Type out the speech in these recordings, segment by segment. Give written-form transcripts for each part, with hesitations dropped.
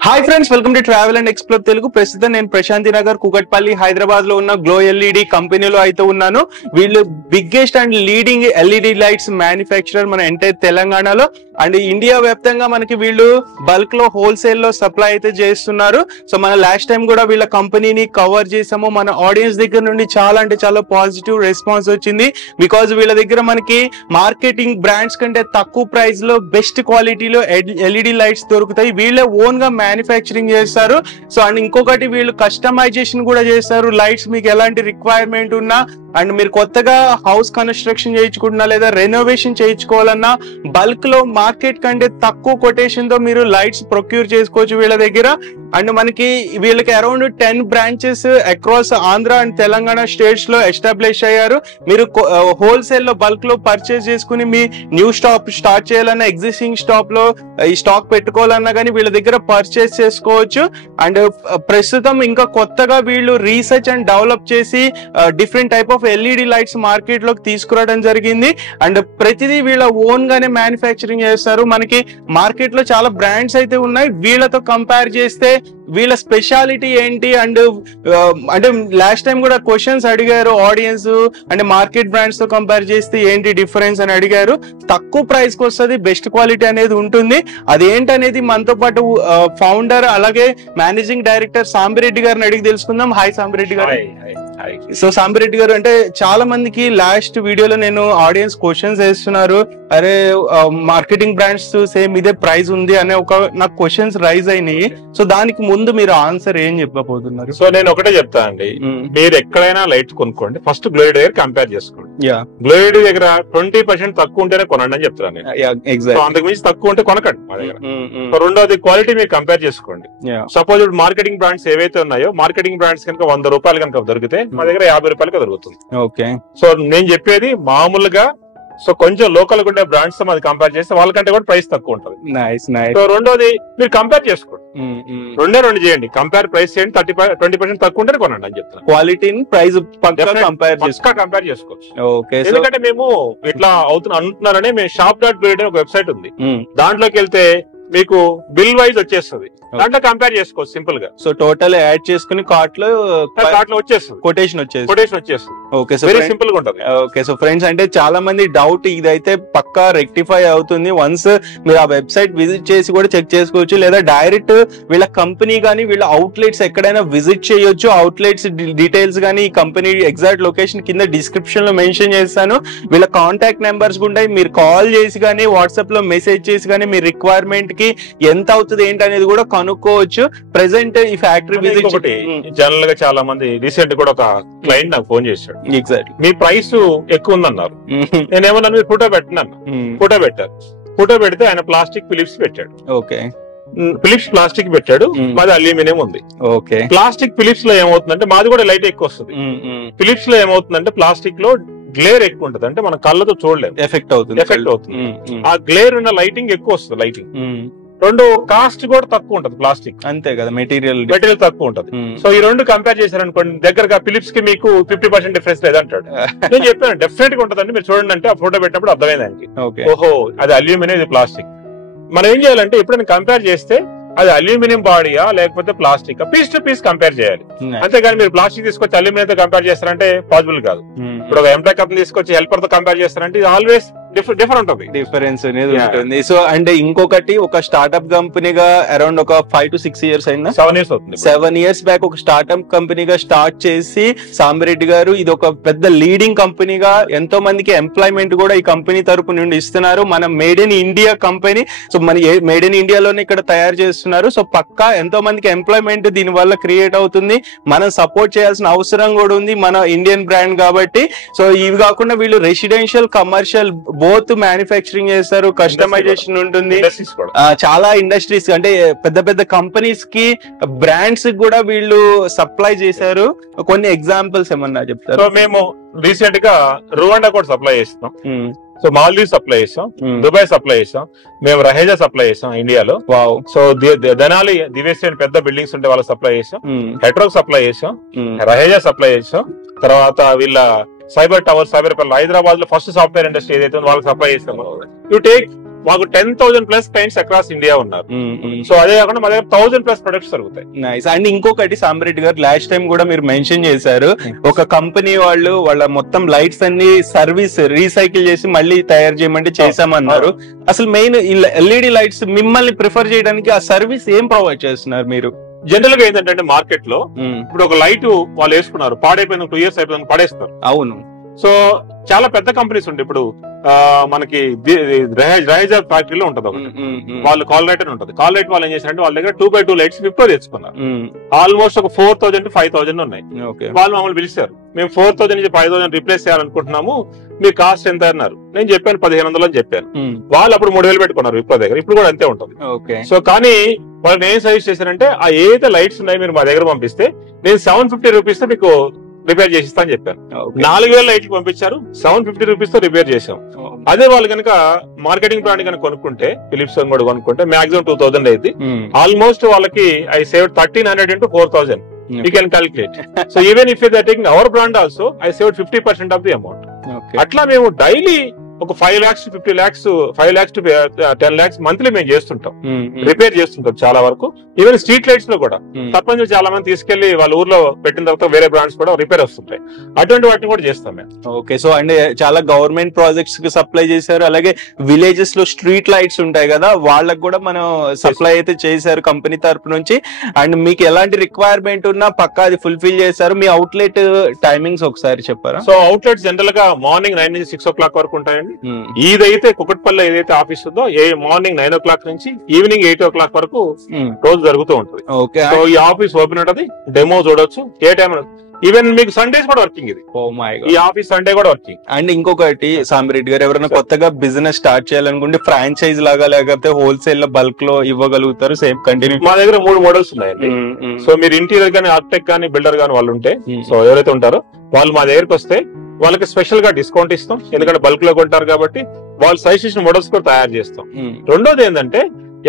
Hi friends, welcome to travel and explore Telugu. ప్రస్తుతం నేను ప్రశాంతి నగర్ కూకట్పల్లి హైదరాబాద్ లో ఉన్న గ్లో ఎల్ఈడి కంపెనీలో అయితే ఉన్నాను. వీళ్ళు biggest and leading LED lights manufacturer మన ఎంటైర్ తెలంగాణలో అండ్ ఇండియా వ్యాప్తంగా మనకి వీళ్ళు బల్క్ లో హోల్సేల్ లో సప్లై అయితే చేస్తున్నారు. సో మన లాస్ట్ టైం కూడా వీళ్ళ కంపెనీని కవర్ చేసాము. మన ఆడియన్స్ దగ్గర నుండి చాలా అంటే చాలా పాజిటివ్ రెస్పాన్స్ వచ్చింది. బికాజ్ వీళ్ళ దగ్గర మనకి మార్కెటింగ్ బ్రాండ్స్ కంటే తక్కువ ప్రైస్ లో బెస్ట్ క్వాలిటీలో ఎల్ఈడి లైట్స్ దొరుకుతాయి. వీళ్ళే ఓన్ గా మ్యానుఫ్యాక్చరింగ్ చేస్తారు. సో అండ్ ఇంకొకటి వీళ్ళు కస్టమైజేషన్ కూడా చేస్తారు. లైట్స్ మీకు ఎలాంటి రిక్వైర్మెంట్ ఉన్నా అండ్ మీరు కొత్తగా హౌస్ కన్స్ట్రక్షన్ చేయించుకుంటున్నా లేదా రెనోవేషన్ చేయించుకోవాలన్నా బల్క్ లో మార్కెట్ కంటే తక్కువ కొటేషన్ తో మీరు లైట్స్ ప్రొక్యూర్ చేసుకోవచ్చు వీళ్ళ దగ్గర. అండ్ మనకి వీళ్ళకి around 10 branches across Andhra and Telangana states లో ఎస్టాబ్లిష్ అయ్యారు. మీరు హోల్సేల్ లో బల్క్ లో పర్చేస్ చేసుకుని మీ న్యూ స్టాప్ స్టార్ట్ చేయాలన్నా ఎగ్జిస్టింగ్ స్టాప్ లో ఈ స్టాక్ పెట్టుకోవాలన్నా కానీ వీళ్ళ దగ్గర పర్చేస్ చేసుకోవచ్చు. అండ్ ప్రస్తుతం ఇంకా కొత్తగా వీళ్ళు రీసెర్చ్ అండ్ డెవలప్ చేసి different type of LED lights market లోకి తీసుకురావడం జరిగింది. అండ్ ప్రతిదీ వీళ్ళ ఓన్ గానే మ్యానుఫ్యాక్చరింగ్ చేస్తారు. మనకి మార్కెట్ లో చాలా బ్రాండ్స్ అయితే ఉన్నాయి. వీళ్ళతో కంపేర్ చేస్తే వీళ్ళ స్పెషాలిటీ ఏంటి అండ్ అంటే లాస్ట్ టైం కూడా క్వశ్చన్స్ అడిగారు ఆడియన్స్, అంటే మార్కెట్ బ్రాండ్స్ తో కంపేర్ చేస్తే ఏంటి డిఫరెన్స్ అని అడిగారు. తక్కువ ప్రైస్ కి వస్తుంది, బెస్ట్ క్వాలిటీ అనేది ఉంటుంది. అదేంటనేది మనతో పాటు ఫౌండర్ అలాగే మేనేజింగ్ డైరెక్టర్ సాంబిరెడ్డి గారిని అడిగి తెలుసుకుందాం. హాయ్ సాంబిరెడ్డి గారు. సో సాంబిరెడ్డి గారు, అంటే చాలా మందికి లాస్ట్ వీడియోలో నేను ఆడియన్స్ క్వశ్చన్స్ వేస్తున్నారు, అరే మార్కెటింగ్ బ్రాండ్స్ సేమ్ ఇదే ప్రైస్ ఉంది అనే ఒక నాకు క్వశ్చన్స్ రైజ్ అయినాయి. సో దానికి ముందు మీరు ఆన్సర్ ఏం చెప్పబోతున్నారు? సో నేను ఒకటే చెప్తా అండి, మీరు ఎక్కడైనా లైట్ కొనుక్కోండి, ఫస్ట్ గ్లోయిడ్ దగ్గర కంపేర్ చేసుకోండి. గ్లోయిడ్ దగ్గర 20% తక్కువ ఉంటేనే కొనండి అని చెప్తాను నేను. అంతకు మించి తక్కువ ఉంటే కొనకండి మా దగ్గర. రెండోది క్వాలిటీ మీరు కంపేర్ చేసుకోండి. సపోజ్ ఇప్పుడు మార్కెటింగ్ బ్రాండ్స్ ఏవైతే ఉన్నాయో, మార్కెటింగ్ బ్రాండ్స్ కనుక 100 రూపాయలు కనుక దొరికితే మా దగ్గర 50 రూపాయలకి దొరుకుతుంది. ఓకే. సో నేను చెప్పేది మామూలుగా సో కొంచెం లోకల్ ఉండే బ్రాండ్స్ తో అది కంపేర్ చేస్తే వాళ్ళకంటే కూడా ప్రైస్ తక్కువ ఉంటుంది. సో రెండోది మీరు కంపేర్ చేసుకోండి, రెండు చేయండి, కంపేర్ ప్రైస్ చేయండి. 20% తక్కువ ఉంటే కొనండి అని చెప్తాను. క్వాలిటీని ప్రైస్ కంపేర్ చేసుకోవచ్చు. ఎందుకంటే మేము ఇట్లా అంటున్నారని మేము shop.glide ఒక వెబ్సైట్ ఉంది, దాంట్లోకి వెళ్తే మీకు బిల్ వైజ్ వచ్చేస్తుంది, దాంట్లో కంపేర్ చేసుకోవచ్చు సింపుల్ గా. సో టోటల్ యాడ్ చేసుకుని కార్ట్ లో వచ్చేస్తుంది, కొటేషన్ వచ్చేస్తుంది. ఓకే, సో వెరీ సింపుల్ గా ఉంటుంది. ఓకే, సో ఫ్రెండ్స్, అంటే చాలా మంది డౌట్ ఇదైతే పక్కా రెక్టిఫై అవుతుంది. వన్స్ మీరు ఆ వెబ్సైట్ విజిట్ చేసి కూడా చెక్ చేసుకోవచ్చు, లేదా డైరెక్ట్ వీళ్ళ కంపెనీ గానీ వీళ్ళ అవుట్లెట్స్ ఎక్కడైనా విజిట్ చేయొచ్చు. అవుట్లెట్స్ డీటెయిల్స్ గానీ ఈ కంపెనీ ఎగ్జాక్ట్ లొకేషన్ కింద డిస్క్రిప్షన్ లో మెన్షన్ చేస్తాను. వీళ్ళ కాంటాక్ట్ నెంబర్స్ ఉంటాయి, మీరు కాల్ చేసి కానీ వాట్సాప్ లో మెసేజ్ చేసి కానీ మీ రిక్వైర్మెంట్ కి ఎంత అవుతుంది ఏంటి అనేది కూడా కనుక్కోవచ్చు. ప్రెసెంట్ ఈ ఫ్యాక్టరీ విజిట్ జనరల్ గా చాలా మంది రీసెంట్ కూడా ఒక క్లయింట్ నాకు ఫోన్ చేశాడు, ఎగ్జాక్ట్లీ మీ ప్రైస్ ఎక్కువ ఉందన్నారు. నేనేమన్నా మీరు ఫోటో పెట్టినాను, ఫోటో పెట్టారు. ఫోటో పెడితే ఆయన ప్లాస్టిక్ ఫిలిప్స్ పెట్టాడు. ఓకే, ఫిలిప్స్ ప్లాస్టిక్ పెట్టాడు, మాది అల్యూమినియం ఉంది. ఓకే, ప్లాస్టిక్ ఫిలిప్స్ లో ఏమవుతుందంటే మాది కూడా లైట్ ఎక్కువ వస్తుంది. ఫిలిప్స్ లో ఏమవుతుందంటే ప్లాస్టిక్ లో గ్లేర్ ఎక్కువ ఉంటుంది, అంటే మన కళ్ళతో చూడలేము, ఎఫెక్ట్ అవుతుంది. ఆ గ్లేర్ ఉన్న లైటింగ్ ఎక్కువ వస్తుంది, లైటింగ్. రెండు కాస్ట్ కూడా తక్కువ ఉంటది, ప్లాస్టిక్ అంతే కదా, మెటీరియల్ తక్కువ ఉంటది. సో ఈ రెండు కంపేర్ చేశారనుకోండి, దగ్గరగా ఫిలిప్స్ కి మీకు 50% డిఫరెన్స్ లేదంటాడు. నేను చెప్పాను డెఫినెట్ గా ఉంటదండి, మీరు చూడండి అంటే ఆ ఫోటో పెట్టినప్పుడు అర్థమైందానికి. ఓహో అది అల్యూమినియం, ఇది ప్లాస్టిక్. మనం ఏం చేయాలంటే ఎప్పుడైనా కంపేర్ చేస్తే అది అల్యూమినియం బాడీయా లేకపోతే plastic, piece to piece compare చేయాలి. అంతేగాని మీరు ప్లాస్టిక్ తీసుకొచ్చి అల్యూమినియం తో కంపేర్ చేస్తారంటే పాసిబుల్ కాదు. ఇప్పుడు ఒక ఎంప్లాయ్ కంపెనీ తీసుకొచ్చి హెల్పర్ తో కంపేర్ చేస్తారంటే ఇది ఆల్వేస్ డిఫరెంట్ డిఫరెన్స్ అనేది ఉంటుంది. సో అంటే ఇంకొకటి, ఒక స్టార్ట్అప్ కంపెనీగా అరౌండ్ ఒక 5 to 6 years అయినా 7 years అవుతుంది. 7 years బ్యాక్ ఒక స్టార్ట్అప్ కంపెనీగా స్టార్ట్ చేసి సాంబిరెడ్డి గారు ఇది ఒక పెద్ద లీడింగ్ కంపెనీగా ఎంతో మందికి ఎంప్లాయ్మెంట్ కూడా ఈ కంపెనీ తరపు నుండి ఇస్తున్నారు. మన made in India company, so మన మేడ్ ఇన్ ఇండియాలోనే ఇక్కడ తయారు చేస్తున్నారు. సో పక్కా ఎంతో మందికి ఎంప్లాయ్మెంట్ దీని వల్ల క్రియేట్ అవుతుంది. మనం సపోర్ట్ చేయాల్సిన అవసరం కూడా ఉంది, మన ఇండియన్ బ్రాండ్ కాబట్టి. సో ఇవి కాకుండా వీళ్ళు రెసిడెన్షియల్ కమర్షియల్ బోత్ మ్యానుఫ్యాక్చరింగ్ చేస్తారు, కస్టమైజేషన్ ఉంటుంది. చాలా ఇండస్ట్రీస్ అంటే పెద్ద పెద్ద కంపెనీస్ కి బ్రాండ్స్ కూడా వీళ్ళు సప్లై చేశారు. కొన్ని ఎగ్జాంపుల్స్ ఏమన్నా చెప్తారు? సో మేము రీసెంట్ గా రువాండా కూడా సప్లై చేస్తాం, సో మాల్దీవ్ సప్లై చేస్తాం, దుబాయ్ సప్లై చేస్తాం, మేము రహేజా సప్లై చేస్తాం ఇండియాలో. సో దనాలి దివేసి పెద్ద బిల్డింగ్స్ ఉంటే వాళ్ళకి సప్లై చేస్తాం, హెట్రోక్ సప్లై చేస్తాం, రహేజా సప్లై చేస్తాం. తర్వాత వీళ్ళ సైబర్ టవర్, హైదరాబాద్ లో ఫస్ట్ సాఫ్ట్వేర్ ఇండస్ట్రీ ఏదైతే వాళ్ళకి సప్లై చేస్తాం. యూ టేక్ మాకు 10,000 ప్లస్ క్లయింట్స్ అక్రాస్ ఇండియా ఉన్నారు. సో అదే కాకుండా మా దగ్గర 1,000 ప్లస్ ప్రొడక్ట్స్ దొరుకుతాయి. నైస్. అండ్ ఇంకొకటి సాంబరెడ్డి గారు లాస్ట్ టైం కూడా మీరు మెన్షన్ చేశారు, ఒక కంపెనీ వాళ్ళు వాళ్ళ మొత్తం లైట్స్ అన్ని సర్వీస్ రీసైకిల్ చేసి మళ్ళీ తయారు చేయమంటే చేసామన్నారు. అసలు మెయిన్ ఎల్ఈడి లైట్స్ మిమ్మల్ని ప్రిఫర్ చేయడానికి ఆ సర్వీస్ ఏం ప్రొవైడ్ చేస్తున్నారు మీరు? జనరల్ గా ఏంటంటే మార్కెట్ లో ఇప్పుడు ఒక లైట్ వాళ్ళు వేసుకున్నారు, పాడైపోయిన 2 years అయిపోయింది పడేస్తారు. అవును. సో చాలా పెద్ద కంపెనీస్ ఉంటాయి. ఇప్పుడు మనకి రైజర్ ఫ్యాక్టరీలో ఉంటది ఒకటి, వాళ్ళు కాల్ లైట్ అని ఉంటది. కాల్ లైట్ వాళ్ళు ఏం చేశారంటే వాళ్ళ దగ్గర 2x2 లైట్స్ విప్రో తెచ్చుకున్నారు. ఆల్మోస్ట్ ఒక 4,000 to 5,000 ఉన్నాయి. వాళ్ళు మమ్మల్ని పిలిచారు, మేము 4,000 నుంచి 5,000 రీప్లేస్ చేయాలనుకుంటున్నాము, మీ కాస్ట్ ఎంత అన్నారు. నేను చెప్పాను 1,500 అని చెప్పాను. వాళ్ళు అప్పుడు 3,000 పెట్టుకున్నారు విప్రో దగ్గర. ఇప్పుడు కూడా అంతే ఉంటుంది. సో కానీ వాళ్ళు ఏం సజెస్ట్ చేశారంటే ఆ ఏదైతే లైట్స్ ఉన్నాయో మీరు మా దగ్గర పంపిస్తే నేను 750 రూపీస్ తో మీకు రిపేర్ చేసిస్తా అని చెప్పాను. 4,000 లైట్లు పంపించారు, 750 రూపీస్ తో రిపేర్ చేసాం. అదే వాళ్ళు కనుక మార్కెటింగ్ బ్రాండ్ కనుక కొనుక్కుంటే, ఫిలిప్స్ కూడా కొనుక్కుంటే మాక్సిమం 2,000 అయింది. ఆల్మోస్ట్ వాళ్ళకి I save 1,300 into 4,000. You can calculate. So even if they are taking our brand also, I saved 50% of the amount. అట్లా మేము డైలీ ఒక 5 lakhs to 50 lakhs, 5 lakhs to 10 lakhs monthly మేము చేస్తుంటాం, repair చేస్తుంటాం చాలా వరకు. ఈవెన్ స్ట్రీట్ లైట్స్ లో కూడా తప్పని చాలా మంది తీసుకెళ్లి వాళ్ళ ఊర్లో పెట్టిన తర్వాత వేరే బ్రాండ్స్ కూడా రిపేర్ వస్తుంటాయి. అటువంటి వాటిని కూడా చేస్తాం మేము. ఓకే. సో అంటే చాలా గవర్నమెంట్ ప్రాజెక్ట్స్ కి సప్లై చేశారు, అలాగే విలేజెస్ లో స్ట్రీట్ లైట్స్ ఉంటాయి కదా, వాళ్ళకి కూడా మనం సప్లై అయితే చేశారు కంపెనీ తరపు నుంచి. అండ్ మీకు ఎలాంటి రిక్వైర్మెంట్ ఉన్నా పక్కా అది ఫుల్ఫిల్ చేశారు. మీ అవుట్లెట్ టైమింగ్స్ ఒకసారి చెప్పారా? సో అవుట్లెట్స్ జనరల్ గా మార్నింగ్ 9 నుంచి 6 o'clock వరకు ఉంటాయండి. ఇదైతే కుకట్పల్లి ఏదైతే ఆఫీస్ ఉందో మార్నింగ్ 9 o'clock నుంచి ఈవినింగ్ 8 o'clock వరకు రోజు జరుగుతూ ఉంటుంది. సో ఈ ఆఫీస్ ఓపెన్ ఉంటుంది, డెమో చూడొచ్చు ఏ టైం. ఈవెన్ మీకు సండేస్ కూడా వర్కింగ్ ఇది. ఈ ఆఫీస్ సండే కూడా వర్కింగ్. అండ్ ఇంకొకటి సాంబరెడ్డి గారు, ఎవరైనా కొత్తగా బిజినెస్ స్టార్ట్ చేయాలనుకుంటే ఫ్రాంచైజ్ లాగా లేకపోతే హోల్సేల్ లో బల్క్ లో ఇవ్వగలుగుతారు? Same continue. మా దగ్గర 3 మోడల్స్ ఉన్నాయండి. సో మీరు ఇంటీరియర్ గానీ, ఆర్కిటెక్ట్ గానీ, బిల్డర్ గానీ వాళ్ళు ఉంటే, సో ఎవరైతే ఉంటారో వాళ్ళు మా దగ్గరకు వస్తే వాళ్ళకి స్పెషల్ గా డిస్కౌంట్ ఇస్తాం, ఎందుకంటే బల్క్ లో కొంటారు కాబట్టి. వాళ్ళు సజెషన్ మోడల్స్ కూడా తయారు చేస్తాం. రెండోది ఏంటంటే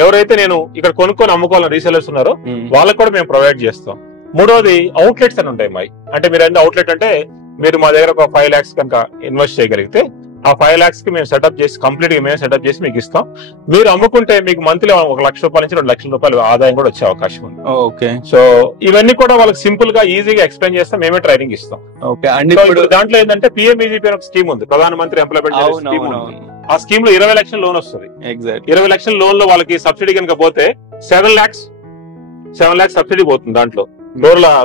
ఎవరైతే నేను ఇక్కడ కొనుక్కొని అమ్ముకోవాలని రీసెలర్స్ ఉన్నారో వాళ్ళకి కూడా మేము ప్రొవైడ్ చేస్తాం. మూడోది అవుట్లెట్స్ అని ఉంటాయి మావి. అంటే మీరు అవుట్లెట్ అంటే మీరు మా దగ్గర ఒక 5 lakhs కనుక ఇన్వెస్ట్ చేయగలిగితే ఆ 5 lakhs కి మేము సెటప్ చేసి కంప్లీట్ గా మేము సెటప్ చేసి మీకు ఇస్తాం. మీరు అమ్ముకుంటే మీకు మంత్లీ 1 లక్ష రూపాయల నుంచి 2 లక్షల రూపాయలు ఆదాయం కూడా వచ్చే అవకాశం ఉంది. ఓకే. సో ఇవన్నీ కూడా వాళ్ళకి సింపుల్ గా ఈజీగా ఎక్స్ప్లెయిన్ చేస్తాం, మేమే ట్రైనింగ్ ఇస్తాం. ఓకే. అండ్ ఇప్పుడు దాంట్లో ఏంటంటే PMEGP ఒక స్కీమ్ ఉంది, ప్రధానమంత్రి ఎంప్లాయ్మెంట్ స్కీమ్. ఆ స్కీమ్ లో 20 లక్షల లోన్ వస్తుంది. 20 లక్షల లోన్ లో వాళ్ళకి సబ్సిడీ కనుక పోతే 7 lakhs సబ్సిడీ పోతుంది దాంట్లో,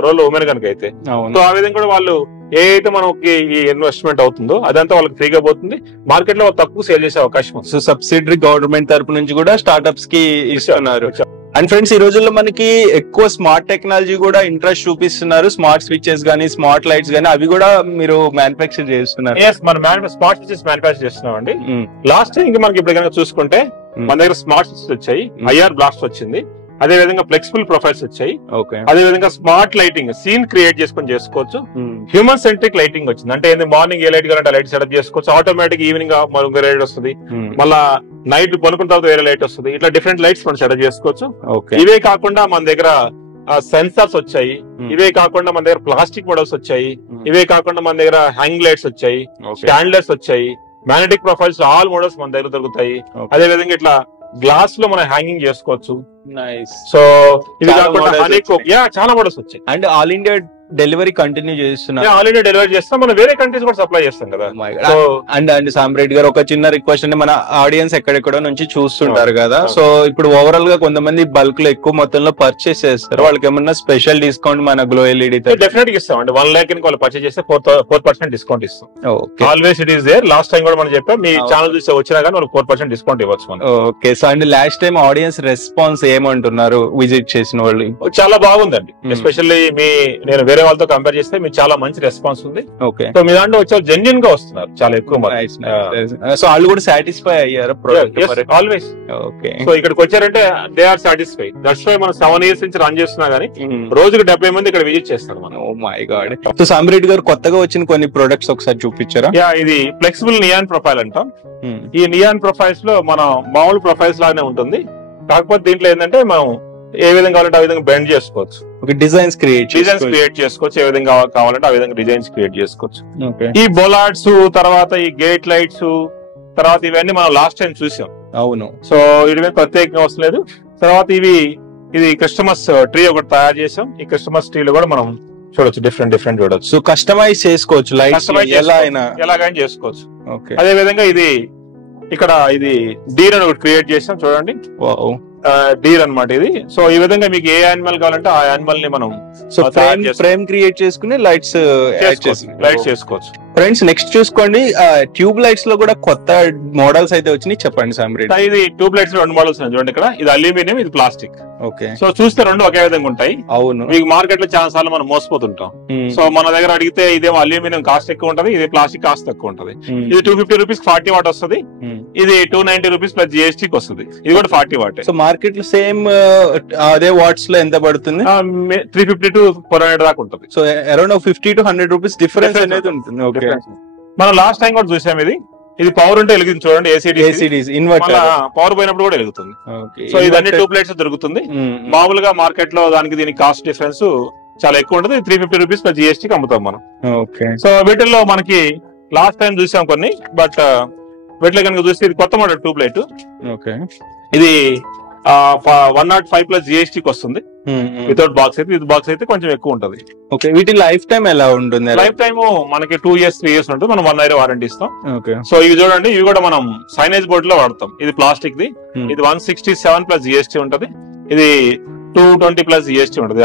రోల్ ఉమెన్ కనుక అయితే. సో ఆ విధంగా కూడా వాళ్ళు ఏదైతే మనకి ఈ ఇన్వెస్ట్మెంట్ అవుతుందో అదంతా వాళ్ళకి ఫ్రీగా పోతుంది, మార్కెట్ లో తక్కువ సేల్ చేసే అవకాశం ఉంది. సో సబ్సిడరీ గవర్నమెంట్ తరపు నుంచి కూడా స్టార్ట్అప్స్ కి ఇస్తున్నారు. అండ్ ఫ్రెండ్స్, ఈ రోజుల్లో మనకి ఎక్కువ స్మార్ట్ టెక్నాలజీ కూడా ఇంట్రెస్ట్ చూపిస్తున్నారు. స్మార్ట్ స్విచెస్ గానీ, స్మార్ట్ లైట్స్ గానీ అవి కూడా మీరు మ్యానుఫ్యాక్చర్ చేస్తున్నారు. మనం స్మార్ట్ స్విచెస్ మ్యానుఫ్యాక్చర్ చేస్తున్నాం అండి. లాస్ట్ టైం ఇంకా మనకి ఇప్పుడు కనుక చూసుకుంటే మన దగ్గర స్మార్ట్ స్విచెస్ వచ్చాయి, IR బ్లాస్ట్ వచ్చింది, అదే విధంగా ఫ్లెక్సిబుల్ ప్రొఫైల్స్ వచ్చాయి, అదే విధంగా స్మార్ట్ లైటింగ్ సీన్ క్రియేట్ చేసుకొని చేసుకోవచ్చు. హ్యూమన్ సెంట్రిక్ లైటింగ్ వచ్చింది. అంటే మార్నింగ్ ఏ లైట్ కావాలంటే లైట్ సెటప్ చేసుకోవచ్చు, ఆటోమేటిక్ ఈవినింగ్ మరొక లైట్ వస్తుంది, మళ్ళా నైట్ పనుకున్న తర్వాత వేరే లైట్ వస్తుంది. ఇట్లా డిఫరెంట్ లైట్స్ మనం సెటప్ చేసుకోవచ్చు. ఇవే కాకుండా మన దగ్గర సెన్సార్స్ వచ్చాయి, ఇవే కాకుండా మన దగ్గర ప్లాస్టిక్ మోడల్స్ వచ్చాయి, ఇవే కాకుండా మన దగ్గర హ్యాంగ్ లైట్స్ వచ్చాయి, స్టాండ్ లైట్స్ వచ్చాయి, మ్యాగ్నెటిక్ ప్రొఫైల్స్ ఆల్ మోడల్స్ మన దగ్గర దొరుకుతాయి. అదే విధంగా ఇట్లా గ్లాస్ లో మనం హ్యాంగింగ్ చేసుకోవచ్చు. సో ఇవి కాకుండా చాలా మోడల్స్ వచ్చాయి. And all India delivery continue చేస్తున్నారు? ఆల్ ఇండియా డెలివరీ చేస్తాం, మనం వేరే కంట్రీస్ కూడా సప్లై చేస్తాం కదా. అండ్ సాంబరెడ్డి గారు, ఒక చిన్న రిక్వెస్ట్ అంటే మన ఆడియన్స్ ఎక్కడెక్కడో నుంచి చూస్తుంటారు కదా, సో ఇప్పుడు ఓవరాల్ గా కొంతమంది బల్క్ లో ఎక్కువ మొత్తంలో పర్చేస్ చేస్తారు, వాళ్ళకి ఏమన్నా స్పెషల్ డిస్కౌంట్ మన గ్లో ఎల్ఈడి డెఫినెట్ గా ఇస్తాం అండి. 1 lakh వాళ్ళు పర్చేస్ చేస్తే 4% డిస్కౌంట్ ఇస్తాం. Always it is there. Last time కూడా మనం చెప్పాం, మీ ఛానల్ చూస్తే వచ్చినా కానీ వాళ్ళకి 4% డిస్కౌంట్ ఇవ్వచ్చు. Okay. So and last time audience response ఏమంటున్నారు విజిట్ చేసిన వాళ్ళు? చాలా బాగుందండి. ఎస్పెషల్లీ నేను వేరే వాళ్ళతో కంపేర్ చేస్తే మీకు చాలా మంచి రెస్పాన్స్ ఉంది. ఓకే. సో మీ దాంట్లో వచ్చే జెన్యూన్ గా వస్తున్నారు చాలా ఎక్కువ మంది. సో వాళ్ళు కూడా సాటిస్ఫై అయ్యారు ఆల్వేస్. ఓకే. సో ఇక్కడికి వచ్చారంటే they are satisfy. That's why మనం 7 years నుంచి రన్ చేస్తున్నా గానీ రోజుకి 70 మంది ఇక్కడ విజిట్ చేస్తారు మనం. Oh my god. So Sambareddy గారు, కొత్తగా వచ్చిన కొన్ని ప్రొడక్ట్స్ ఒకసారి చూపించారా? ఇది ఫ్లెక్సిబుల్ నియాన్ ప్రొఫైల్ అంటాం. ఈ నియాన్ ప్రొఫైల్స్ లో మనం మామూలు ప్రొఫైల్స్ లాగానే ఉంటుంది, కాకపోతే దీంట్లో ఏంటంటే మనం ఏ విధంగా కావాలంటే ఆ విధంగా బెండ్ చేసుకోవచ్చు, డిజైన్స్ క్రియేట్ చేసుకోవచ్చు, ఏ విధంగా కావాలంటే ఆ విధంగా డిజైన్స్ క్రియేట్ చేసుకోవచ్చు. ఈ బొలార్డ్స్ తర్వాత ఈ గేట్ లైట్స్ తర్వాత ఇవన్నీ మనం లాస్ట్ టైం చూసాం. అవును. సో వీటి మీద ప్రత్యేకంగా అవసరం లేదు. తర్వాత ఇది క్రిస్టమస్ ట్రీ ఒకటి తయారు చేసాం. ఈ క్రిస్టమస్ ట్రీలో కూడా మనం చూడొచ్చు, డిఫరెంట్ చూడొచ్చు. సో కస్టమైజ్ చేసుకోవచ్చు, ఎలాగైనా చేసుకోవచ్చు. అదే విధంగా ఇక్కడ డీర్ అని ఒకటి క్రియేట్ చేసాం చూడండి. డీర్ అన్నమాట ఇది. సో ఈ విధంగా మీకు ఏ యానిమల్ కావాలంటే ఆ యానిమల్ ని మనం ఫ్రేమ్ క్రియేట్ చేసుకుని లైట్స్ చేసుకోవచ్చు. ఫ్రెండ్స్ నెక్స్ట్ చూసుకోండి, ట్యూబ్ లైట్స్ లో కూడా కొత్త మోడల్స్ అయితే వచ్చినాయి, చెప్పండి సామ్రెడ్డి. ఇది ట్యూబ్ లైట్స్ లో 2 మోడల్స్ ఉన్నాయి చూడండి. ఇక్కడ ఇది అల్యూమినియం, ఇది ప్లాస్టిక్. ఓకే. సో చూస్తే 2 ఒకే విధంగా ఉంటాయి. అవును. మీకు మార్కెట్ లో చాలా సార్లు మనం మోసపోతుంటాం. సో మన దగ్గర అడిగితే ఇదేమో అల్యూమినియం కాస్ట్ ఎక్కువ ఉంటది, ఇది ప్లాస్టిక్ కాస్ట్ తక్కువ ఉంటది. ఇది 250 రూపీస్ 40 వాట్ వస్తుంది. ఇది 290 రూపీస్ ప్లస్ జిఎస్టీ వస్తుంది. ఇది కూడా 40 వాట్. సో మార్కెట్ లో సేమ్ అదే వాట్స్ లో ఎంత పడుతుంది? 350 to 400 దాకా ఉంటుంది. So around 50 to 100 rupees difference అనేది ఉంటుంది. ఓకే. మనం లాస్ట్ టైం కూడా చూసాం. ఇది పవర్ ఉంటే వెలుగుతుంది చూడండి. ఏసీడీస్ ఇన్వర్టర్ పవర్ పోయినప్పుడు కూడా వెలుగుతుంది. సో ఇదన్నీ 2 ప్లేట్స్ దొరుకుతుంది. మామూలుగా మార్కెట్ లో దీనికి కాస్ట్ డిఫరెన్స్ చాలా ఎక్కువ ఉంటుంది. 350 రూపీస్ ప్లస్ జిఎస్టీకి అమ్ముతాం మనం. సో వీటిల్లో మనకి లాస్ట్ టైం చూసాం కొన్ని, బట్ వీటిలో కనుక చూస్తే ఇది కొత్త మోడల్ 2 ప్లేట్. ఇది 105 ప్లస్ జిఎస్టీకి వస్తుంది వితౌట్ బాక్స్ అయితే. ఇది బాక్స్ అయితే కొంచెం ఎక్కువ ఉంటుంది. ఓకే. వీటి లైఫ్ టైం ఎలా ఉంటుంది? లైఫ్ టైమ్ మనకి 2 years 3 years ఉంటుంది. మనం 1 year వారంటీ ఇస్తాం. సో ఇవి చూడండి, ఇవి కూడా మనం సైనేజ్ బోర్డు లో వాడతాం. ఇది ప్లాస్టిక్ ది. ఇది 167 ప్లస్ జిఎస్టీ ఉంటది. ఇది 220 ప్లస్ జిఎస్టీ ఉంటది.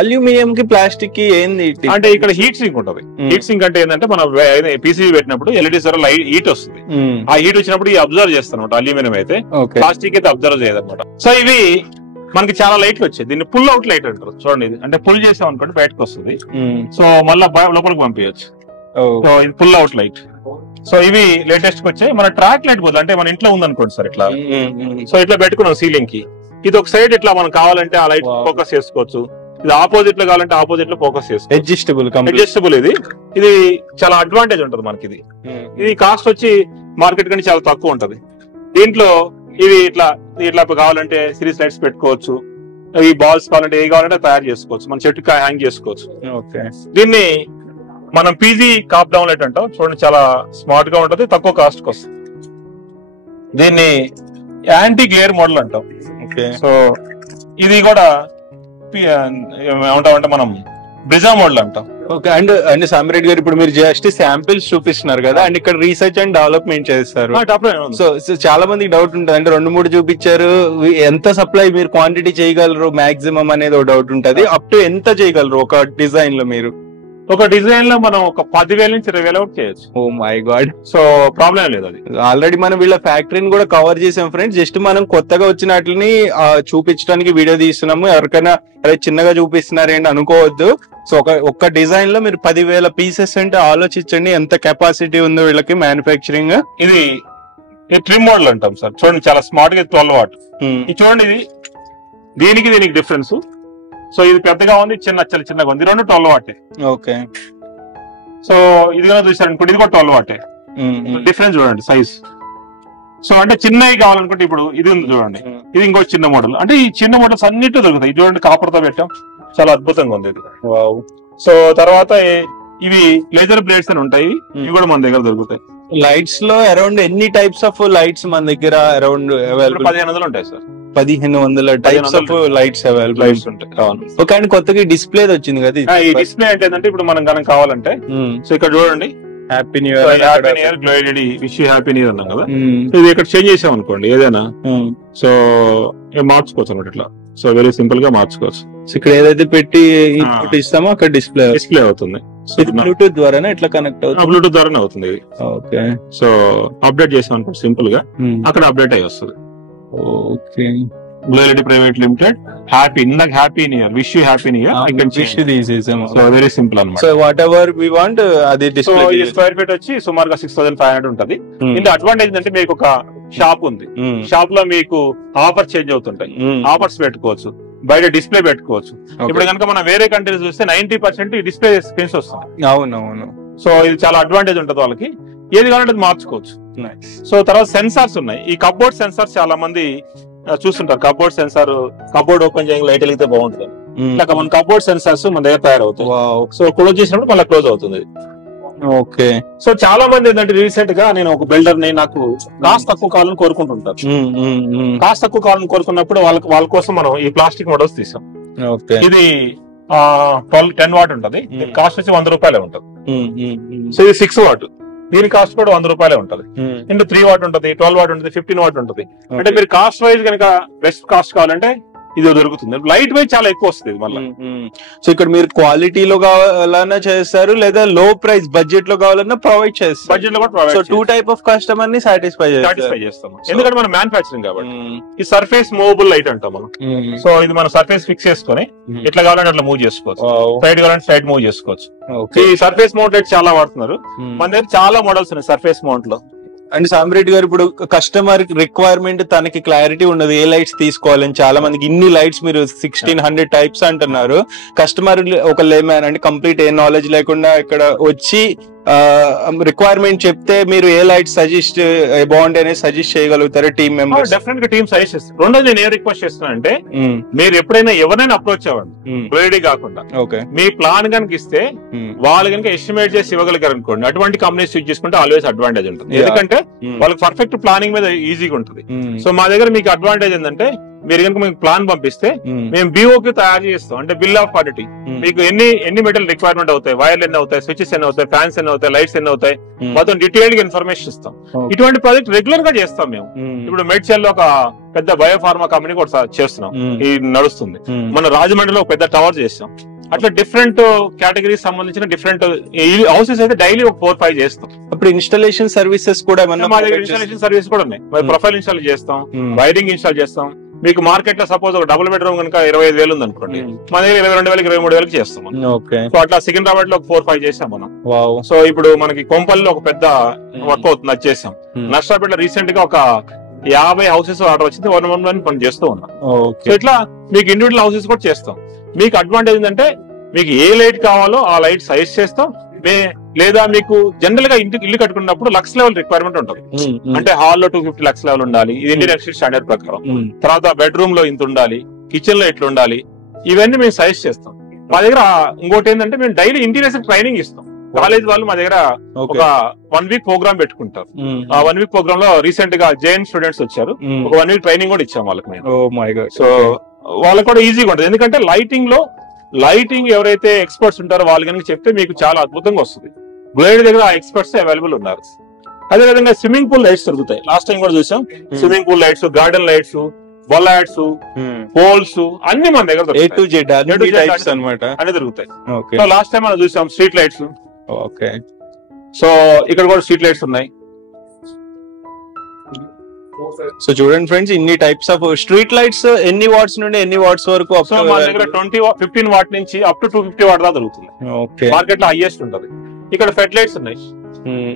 అల్యూమినియం కి ప్లాస్టిక్ కి ఏంది అంటే ఇక్కడ హీట్ సింక్ ఉంటది. హీట్ సింక్ అంటే ఏంటంటే మనం పీసీబీ పెట్టినప్పుడు ఎల్ఈడీస్ ద్వారా హీట్ వస్తుంది. ఆ హీట్ వచ్చినప్పుడు ఇది అబ్జర్వ్ చేస్తానమాట. అల్యూమినియం అయితే, ప్లాస్టిక్ అయితే అబ్జర్వ్ చేయదన్నమాట. సో ఇవి మనకి చాలా లైట్లు వచ్చాయి. దీన్ని పుల్ అవుట్ లైట్ అంటారు చూడండి. ఇది అంటే పుల్ చేసాం అనుకోండి బయటకు వస్తుంది. సో మళ్ళీ లోపలికి పంపించచ్చు. సో ఇది పుల్ అవుట్ లైట్. సో ఇవి లేటెస్ట్ వచ్చాయి. మన ట్రాక్ లైట్ బదులు అంటే మన ఇంట్లో ఉందనుకోండి సార్ ఇట్లా. సో ఇట్లా పెట్టుకున్నాం సీలింగ్ కి. ఇది ఒక సైడ్ ఇట్లా మనం కావాలంటే ఆ లైట్ ఫోకస్ చేసుకోవచ్చు. ఇది ఆపోజిట్ లో కావాలంటే ఆపోజిట్ లో ఫోకస్ చేసుకోవచ్చు. అడ్జస్టబుల్. ఇది చాలా అడ్వాంటేజ్ ఉంటుంది మనకి. ఇది కాస్ట్ వచ్చి మార్కెట్ కంటే చాలా తక్కువ ఉంటది. దీంట్లో ఇవి ఇట్లా కావాలంటే సిరీస్ లైట్స్ పెట్టుకోవచ్చు. ఈ బాల్స్ కావాలంటే ఏ కావాలంటే తయారు చేసుకోవచ్చు. మన చెట్టుకి హ్యాంగ్ చేసుకోవచ్చు. దీన్ని మనం పీజీ కాప్ డౌన్ లైట్ అంటాం చూడండి. చాలా స్మార్ట్ గా ఉంటది, తక్కువ కాస్ట్ కి వస్తుంది. దీన్ని యాంటీ గ్లేర్ మోడల్ అంటాం. సో ఇది కూడా ఏమంటామంటే మనం బ్రిజా మోడల్ అంటాం. ఓకే. అండ్ సామిరెడ్డి గారు, ఇప్పుడు మీరు జస్ట్ శాంపిల్స్ చూపిస్తున్నారు కదా, అండ్ ఇక్కడ రీసెర్చ్ అండ్ డెవలప్మెంట్ చేస్తారు. సో చాలా మందికి డౌట్ ఉంటుంది. అంటే 2-3 చూపించారు, ఎంత సప్లై మీరు క్వాంటిటీ చేయగలరు మాక్సిమం అనేది ఒక డౌట్ ఉంటుంది. అప్ టు ఎంత చేయగలరు ఒక డిజైన్ లో? మీరు ఒక డిజైన్ లో మనం ఒక 10,000 నుంచి 20,000 అవుట్ చేయొచ్చు. Oh my god. So problem లేదు. అది ఆల్రెడీ మనం వీళ్ళ ఫ్యాక్టరీని కూడా కవర్ చేసాం ఫ్రెండ్స్. జస్ట్ మనం కొత్తగా వచ్చినట్లని చూపించడానికి వీడియో తీస్తున్నాము. ఎవరికైనా అరే చిన్నగా చూపిస్తున్నారేంటి అనుకోవద్దు. సో ఒక డిజైన్ లో మీరు 10,000 పీసెస్ అంటే ఆలోచించండి ఎంత కెపాసిటీ ఉందో వీళ్ళకి మ్యానుఫ్యాక్చరింగ్. ఇది ట్రిమ్ మోడల్ అంటాం సార్. చూడండి చాలా స్మార్ట్ గా 12 వాట్. ఇది చూడండి, ఇది దీనికి డిఫరెన్స్. సో ఇది పెద్దగా ఉంది, చిన్నగా ఉంది. 2 12 వాటే. ఓకే. సో ఇది కూడా చూసారనుకోండి, ఇది కూడా 12 వాటే. డిఫరెన్స్ చూడండి సైజ్. సో అంటే చిన్నవి కావాలనుకుంటే ఇప్పుడు ఇది ఉంది చూడండి. ఇది ఇంకో చిన్న మోడల్. అంటే ఈ చిన్న మోడల్స్ అన్నిటి దొరుకుతాయి. చూడండి కాపర్ తో పెట్టాం, చాలా అద్భుతంగా ఉంది ఇది. సో తర్వాత ఇవి లేజర్ బ్లేడ్స్ అని ఉంటాయి. ఇవి కూడా మన దగ్గర దొరుకుతాయి. లైట్స్ లో అరౌండ్ ఎన్ని టైప్స్ ఆఫ్ లైట్స్ మన దగ్గర అరౌండ్ 1500 ఉంటాయి sir. 1500 types of lights available ఉంటాయి. ఓకే. అండ్ కొత్తగా డిస్ప్లే వచ్చింది కదా. ఈ డిస్ప్లే అంటే ఏంటంటే ఇప్పుడు మనం కనుక కావాలంటే, సో ఇక్కడ చూడండి happy new year, glow LED, wish you happy new year అన్నాం కదా. ఇది ఇక్కడ చేంజ్ చేసాం అనుకోండి ఏదైనా, సో మార్చుకోవచ్చు అన్నమాట ఇట్లా. సో వెరీ సింపుల్ గా మార్చుకోవచ్చు. ఇక్కడ ఏదైతే పెట్టి ఇన్పుట్ ఇస్తామో అక్కడ డిస్ప్లే అవుతుంది. బ్లూటూత్ ద్వారానే ఎట్లా కనెక్ట్ అవుతుంది? బ్లూటూత్ ద్వారానే అవుతుంది. ఓకే. సో అప్డేట్ చేసాం అనుకోండి సింపుల్ గా, అక్కడ అప్డేట్ అయ్యి వస్తుంది. Okay. Glow LED private limited, happy new year, wish you happy new year. I can wish you this is so very simple అన్నమాట. So whatever we want అది display. So ఈ square feet వచ్చి సుమారుగా 6500 ఉంటది. ఇందులో advantage అంటే మీకు ఒక షాప్ ఉంది. షాప్ లో మీకు ఆఫర్ చేంజ్ అవుతుంటాయి. ఆఫర్స్ పెట్టుకోవచ్చు, బయట డిస్ప్లే పెట్టుకోవచ్చు. ఇప్పుడు కనుక మనం వేరే కంట్రీస్ చూస్తే 90% ఈ డిస్ప్లే స్క్రీన్స్ వస్తుంది. అవునవును. సో ఇది చాలా అడ్వాంటేజ్ ఉంటుంది వాళ్ళకి. ఏది కావాలంటే మార్చుకోవచ్చు. సో తర్వాత సెన్సార్స్ ఉన్నాయి. ఈ కప్బోర్డ్ సెన్సార్స్ చాలా మంది చూస్తుంటారు. కప్బోర్డ్ సెన్సార్, కప్బోర్డ్ ఓపెన్ చేయగా లైట్ వెలిగితే బాగుంటుంది. ఇట్లా మన కప్బోర్డ్ సెన్సార్స్ మన దగ్గర తయారవుతాయి. సో క్లోజ్ చేసినప్పుడు మళ్ళీ క్లోజ్ అవుతుంది. ఓకే. సో చాలా మంది ఏంటంటే రీసెంట్ గా నేను ఒక బిల్డర్ ని నాకు కాస్ట్ తక్కువ కావాలని కోరుకుంటుంటారు. కాస్ట్ తక్కువ కావాలని కోరుకున్నప్పుడు వాళ్ళ కోసం మనం ఈ ప్లాస్టిక్ మోడల్స్ తీసాం. ఇది 10 వాట్ ఉంటది, కాస్ట్ వచ్చి 100 రూపాయలే ఉంటది. సో ఇది 6 వాట్, దీని కాస్ట్ కూడా 100 రూపాయలే ఉంటది. ఇంటూ 3 వాట్ ఉంటది, 12 వాట్ ఉంటది, 15 వాట్ ఉంటది. అంటే మీరు కాస్ట్ వైజ్ కనుక బెస్ట్ కాస్ట్ కావాలంటే ఇది దొరుకుతుంది. లైట్ వెయిట్ చాలా ఎక్కువ వస్తుంది మళ్ళీ. సో ఇక్కడ మీరు క్వాలిటీలో కావాలన్నా చేస్తారు, లేదా లో ప్రైస్ బడ్జెట్ లో కావాలన్నా ప్రొవైడ్ చేస్తారు. బడ్జెట్ లో కూడా provide. So 2 type of customer ని సాటిస్ఫై చేస్తాం. ఎందుకంటే మనం మ్యానుఫాక్చరింగ్ కాబట్టి. ఈ సర్ఫేస్ మూవబుల్ లైట్ అంటాం మనం. సో ఇది మనం సర్ఫేస్ ఫిక్స్ చేసుకుని ఎట్లా కావాలంటే అట్లా మూవ్ చేసుకోవచ్చు, సైడ్ కావాలంటే సైడ్ మూవ్ చేసుకోవచ్చు. ఈ సర్ఫేస్ మౌంట్ లైట్ చాలా వాడుతున్నారు మన దగ్గర. చాలా మోడల్స్ ఉన్నాయి సర్ఫేస్ మౌంట్ లో. అండ్ సాంబ్రెడ్డి గారు, ఇప్పుడు కస్టమర్ రిక్వైర్మెంట్ తనకి క్లారిటీ ఉండదు ఏ లైట్స్ తీసుకోవాలని. చాలా మందికి ఇన్ని లైట్స్ మీరు 1600 టైప్స్ అంటున్నారు. కస్టమర్ ఒక లేమన్ అంటే కంప్లీట్ ఏ నాలెడ్జ్ లేకుండా ఇక్కడ వచ్చి రిక్వైర్మెంట్ చెప్తే మీరు ఏ లైట్ సజెస్ట్ బాగుంటాయి అనేది సజెస్ట్ చేయగలుగుతారు టీమ్ మెంబర్స్? డెఫినెట్ గా టీమ్ సజెస్ట్ చేస్తారు. రెండోది నేను ఏం రిక్వెస్ట్ చేస్తున్నానంటే, మీరు ఎప్పుడైనా ఎవరైనా అప్రోచ్ అవ్వండి బ్లేడీ కాకుండా. మీ ప్లాన్ కనుక ఇస్తే వాళ్ళు కనుక ఎస్టిమేట్ చేసి ఇవ్వగలిగారు అనుకోండి, అటువంటి కంపెనీస్ యూజ్ చేసుకుంటే ఆల్వేస్ అడ్వాంటేజ్ ఉంటుంది. ఎందుకంటే వాళ్ళకి పర్ఫెక్ట్ ప్లానింగ్ మీద ఈజీగా ఉంటుంది. సో మా దగ్గర మీకు అడ్వాంటేజ్ ఏంటంటే, మీరు కనుక మీకు ప్లాన్ పంపిస్తే మేము BOQ తయారు చేస్తాం. అంటే బిల్ ఆఫ్ క్వాలిటీ. మీకు ఎన్ని మెటీరియల్ రిక్వైర్మెంట్ అవుతాయి, వైర్లు ఎన్ని అవుతాయి, స్విచెస్ ఎన్ని అవుతాయి, ఫ్యాన్స్ ఎన్ని అవుతాయి, లైట్స్ ఎన్ని అవుతాయి, మొత్తం డీటెయిల్డ్ గా ఇన్ఫర్మేషన్ ఇస్తాం. ఇటువంటి ప్రాజెక్ట్ రెగ్యులర్ గా చేస్తాం మేము. ఇప్పుడు మెడ్చెల్ లో ఒక పెద్ద బయోఫార్మా కంపెనీ కూడా చేస్తున్నాం, ఇది నడుస్తుంది. మన రాజమండ్రిలో ఒక పెద్ద టవర్ చేస్తాం. అట్లా డిఫరెంట్ కేటగిరీస్ సంబంధించిన డిఫరెంట్ హౌసెస్ అయితే డైలీ ఒక 4-5 చేస్తాం. అప్పుడు ఇన్స్టాలేషన్ సర్వీసెస్ కూడా మా దగ్గర ఇన్స్టాలేషన్ సర్వీస్ కూడా ఉన్నాయి. ప్రొఫైల్ ఇన్స్టాల్ చేస్తాం, వైరింగ్ ఇన్స్టాల్ చేస్తాం. మీకు మార్కెట్ లో సపోజ్ ఒక డబుల్ బెడ్రూమ్ కనుక 25,000 ఉంది అనుకోండి, మన దగ్గర 22,000 23,000 చేస్తాం. సో అట్లా సికింద్రాబాద్ లో ఒక 4-5 చేసాం మనం. సో ఇప్పుడు మనకి కొంపల్లిలో ఒక పెద్ద వర్క్ అవుతుంది, అది చేసాం. నర్సాపేటలో రీసెంట్ గా ఒక 50 హౌసెస్ ఆర్డర్ వచ్చింది, 1 పని చేస్తూ ఉన్నాం. సో ఇట్లా మీకు ఇండివిజువల్ హౌసెస్ కూడా చేస్తాం. మీకు అడ్వాంటేజ్ ఏంటంటే, మీకు ఏ లైట్ కావాలో ఆ లైట్ సజెస్ట్ చేస్తాం. లేదా మీకు జనరల్ గా ఇల్లు కట్టుకున్నప్పుడు లక్స్ లెవెల్ రిక్వైర్మెంట్ ఉంటుంది. అంటే హాల్లో 250 లక్స్ లెవెల్ ఉండాలి, ఇది ఇండియన్ ఎలక్ట్రిసిటీ స్టాండర్డ్ ప్రకారం. తర్వాత బెడ్రూమ్ లో ఇంత ఉండాలి, కిచెన్ లో ఎట్లా ఉండాలి, ఇవన్నీ మేము సజెస్ట్ చేస్తాం. మా దగ్గర ఇంకోటి ఏంటంటే, మేము డైలీ ఇంటీరియర్స్ ట్రైనింగ్ ఇస్తాం. కాలేజ్ వాళ్ళు మా దగ్గర ఒక 1 వీక్ ప్రోగ్రామ్ పెట్టుకుంటారు. ఆ 1 వీక్ ప్రోగ్రామ్ లో రీసెంట్ గా జైన్ స్టూడెంట్స్ వచ్చారు. ఒక 1 వీక్ ట్రైనింగ్ కూడా ఇచ్చాం వాళ్ళకి మేము. సో వాళ్ళకి కూడా ఈజీగా ఉంటుంది. ఎందుకంటే లైటింగ్ ఎవరైతే ఎక్స్పర్ట్స్ ఉంటారో వాళ్ళు కనుక చెప్తే మీకు చాలా అద్భుతంగా వస్తుంది. బ్లేడ్ దగ్గర ఆ ఎక్స్పర్ట్స్ అవైలబుల్ ఉన్నారు. అదేవిధంగా స్విమ్మింగ్ పూల్ లైట్స్ దొరుకుతాయి. లాస్ట్ టైం కూడా చూసాం. Swimming pool lights, garden lights, bollards, poles అన్ని మన దగ్గర అన్ని దొరుకుతాయి. సో లాస్ట్ టైం మనం చూసాం స్ట్రీట్ లైట్స్. సో ఇక్కడ కూడా స్ట్రీట్ లైట్స్ ఉన్నాయి. సో చూడండి ఫ్రెండ్స్, ఇన్ని టైప్స్ ఆఫ్ స్ట్రీట్ లైట్స్ ఎన్ని వాట్స్ నుండి ఎన్ని వాట్స్ వరకు? మా దగ్గర 15 వాట్ నుంచి అప్ టు 250 వాట్ దాకా దొరుకుతుంది. మార్కెట్ లో హైయెస్ట్ ఉంటది. ఇక్కడ ఫెడ్ లైట్స్ ఉన్నాయి.